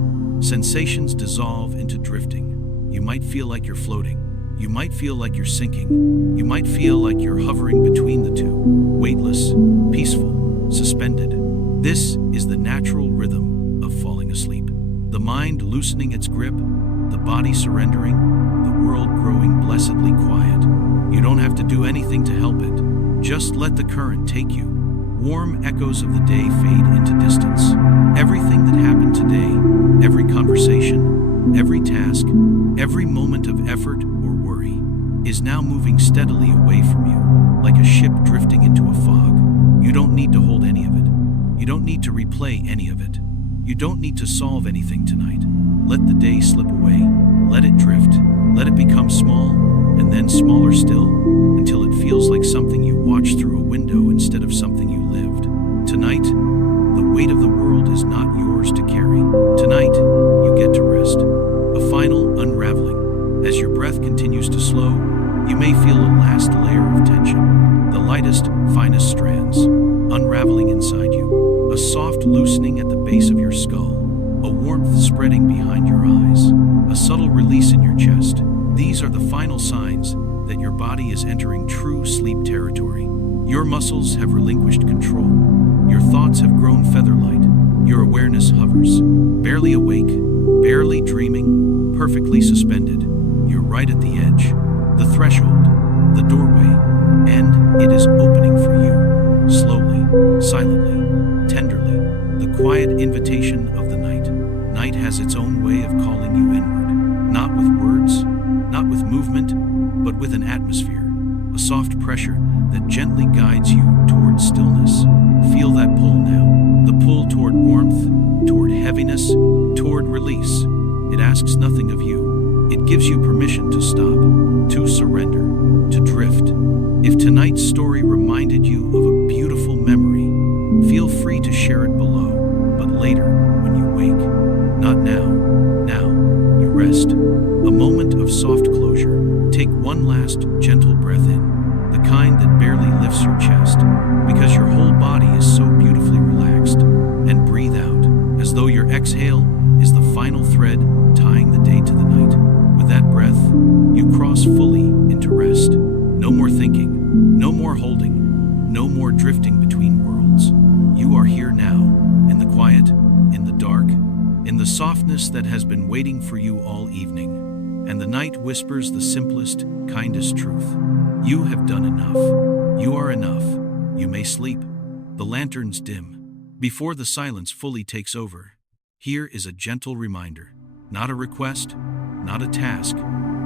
Sensations dissolve into drifting. You might feel like you're floating. You might feel like you're sinking. You might feel like you're hovering between the two, weightless, peaceful, suspended. This is the natural rhythm of falling asleep. The mind loosening its grip, the body surrendering, the world growing blessedly quiet. You don't have to do anything to help it. Just let the current take you. Warm echoes of the day fade into distance. Everything that happened today, every conversation, every task, every moment of effort or worry, is now moving steadily away from you, like a ship drifting into a fog. You don't need to hold any of it. You don't need to replay any of it. You don't need to solve anything tonight. Let the day slip away. Let it drift. Let it become small, and then smaller still, until it feels like something you watched through a window instead of something you lived. Tonight, the weight of the world is not yours to carry. Tonight, you get to rest. A final unraveling. As your breath continues to slow, you may feel a last layer of tension. The lightest, finest strands, unraveling inside you. A soft loosening at the base of your skull. A warmth spreading behind your eyes. A subtle release in your chest. These are the final signs that your body is entering true sleep territory. Your muscles have relinquished control. Your thoughts have grown feather-light. Your awareness hovers, barely awake, barely dreaming, perfectly suspended. You're right at the edge, the threshold, the doorway, and it is opening for you. Slowly, silently, tenderly, the quiet invitation of the night. Night has its own way of calling you inward, not with words, not with movement, but with an atmosphere, a soft pressure that gently guides you toward stillness. Feel that pull now, the pull toward warmth, toward heaviness, toward release. It asks nothing of you. It gives you permission to stop, to surrender, to drift. If tonight's story reminded you of a beautiful memory, feel free to share it below. But later, when you wake, not now, now, you rest. A moment of soft closure. Take one last gentle breath in, the kind that barely lifts your chest, because your whole body is so beautifully relaxed. And breathe out, as though your exhale is the final thread tying the day to the night. With that breath, you cross fully into rest. No more thinking, no more holding, no more drifting between worlds. You are here now, in the quiet, in the dark, in the softness that has been waiting for you all evening. And the night whispers the simplest, kindest truth. You have done enough. You are enough. You may sleep. The lanterns dim. Before the silence fully takes over, here is a gentle reminder. Not a request, not a task,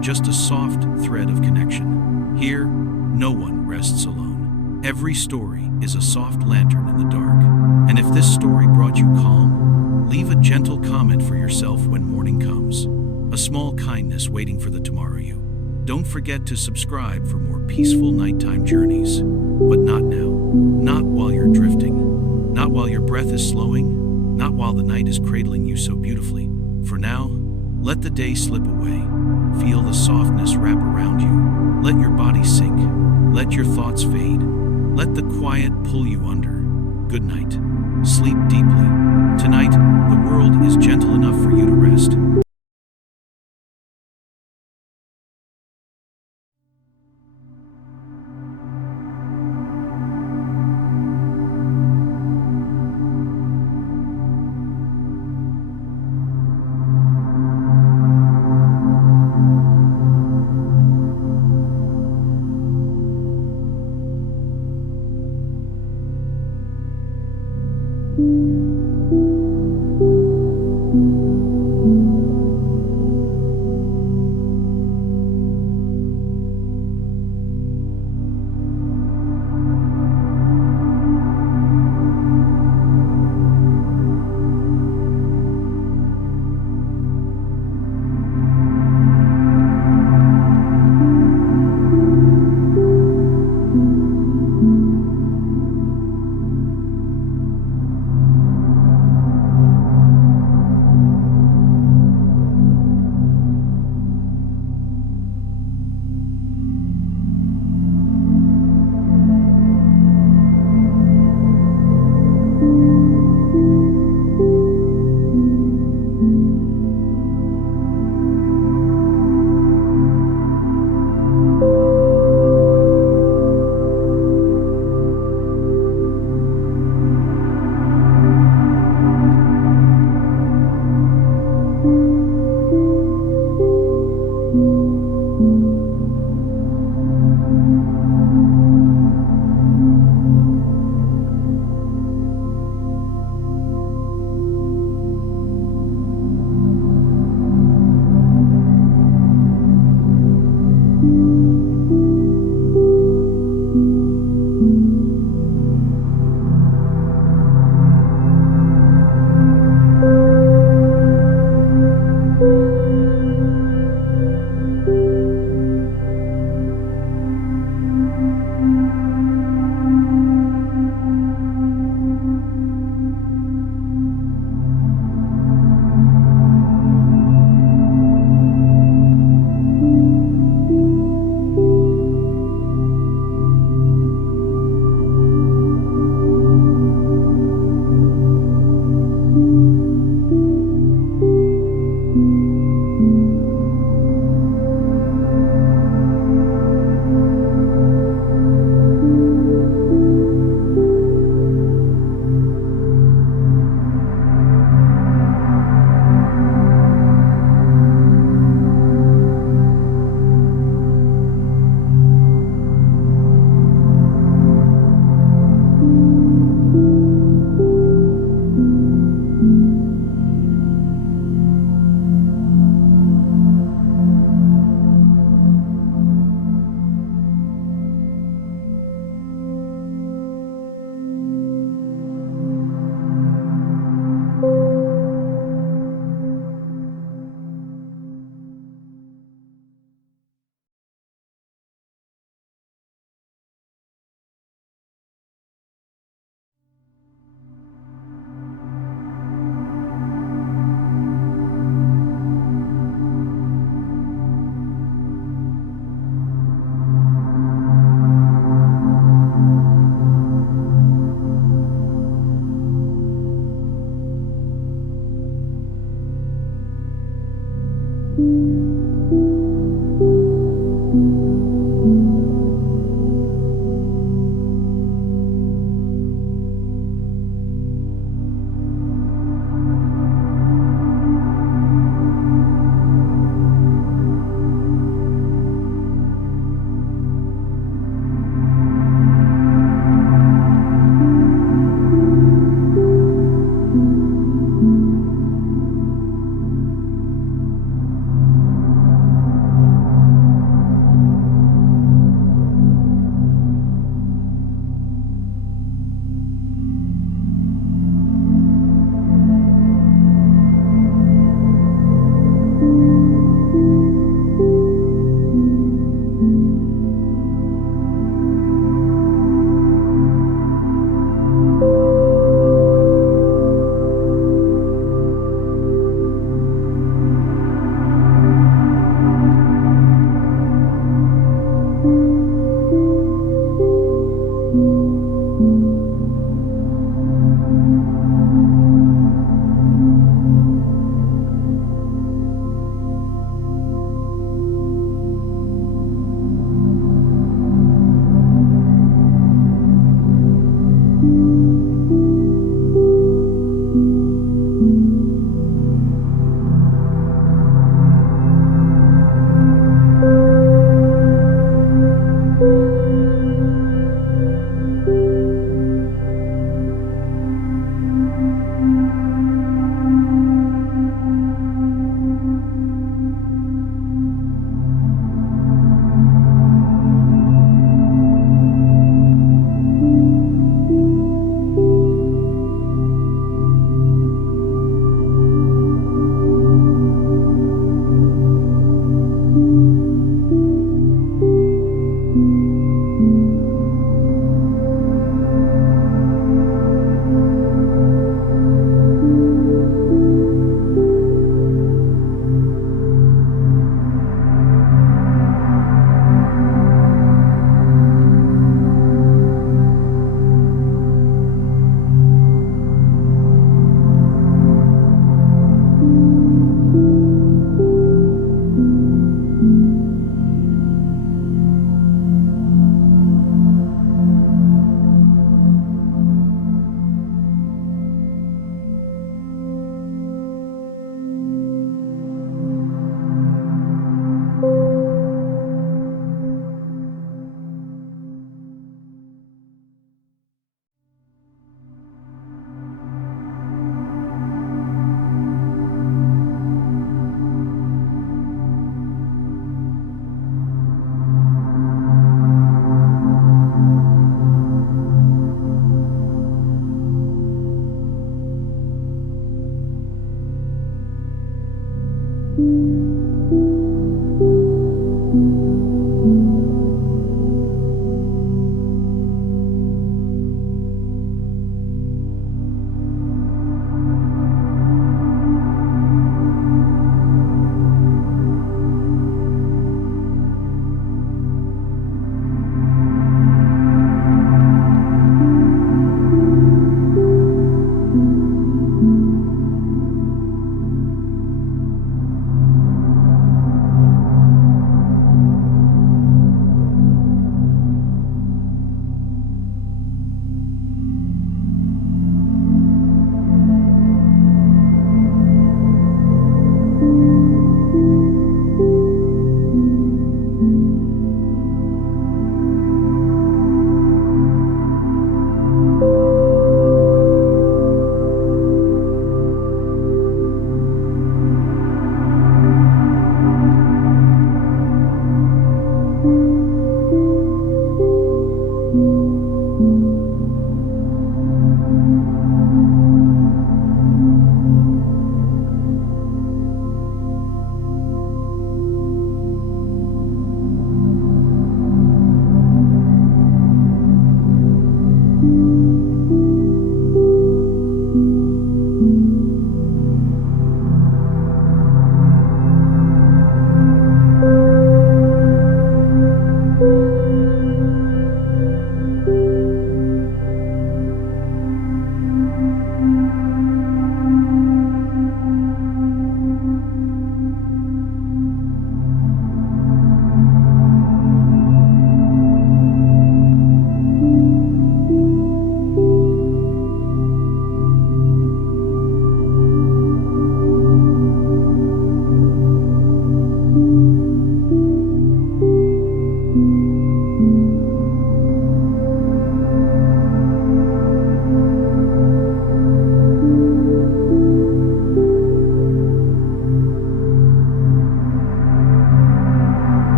just a soft thread of connection. Here, no one rests alone. Every story is a soft lantern in the dark. And if this story brought you calm, leave a gentle comment for yourself when morning comes. A small kindness waiting for the tomorrow you. Don't forget to subscribe for more peaceful nighttime journeys. But not now. Not while you're drifting. Not while your breath is slowing. Not while the night is cradling you so beautifully. For now, let the day slip away. Feel the softness wrap around you. Let your body sink. Let your thoughts fade. Let the quiet pull you under. Good night. Sleep deeply. Tonight, the world is gentle enough for you to rest.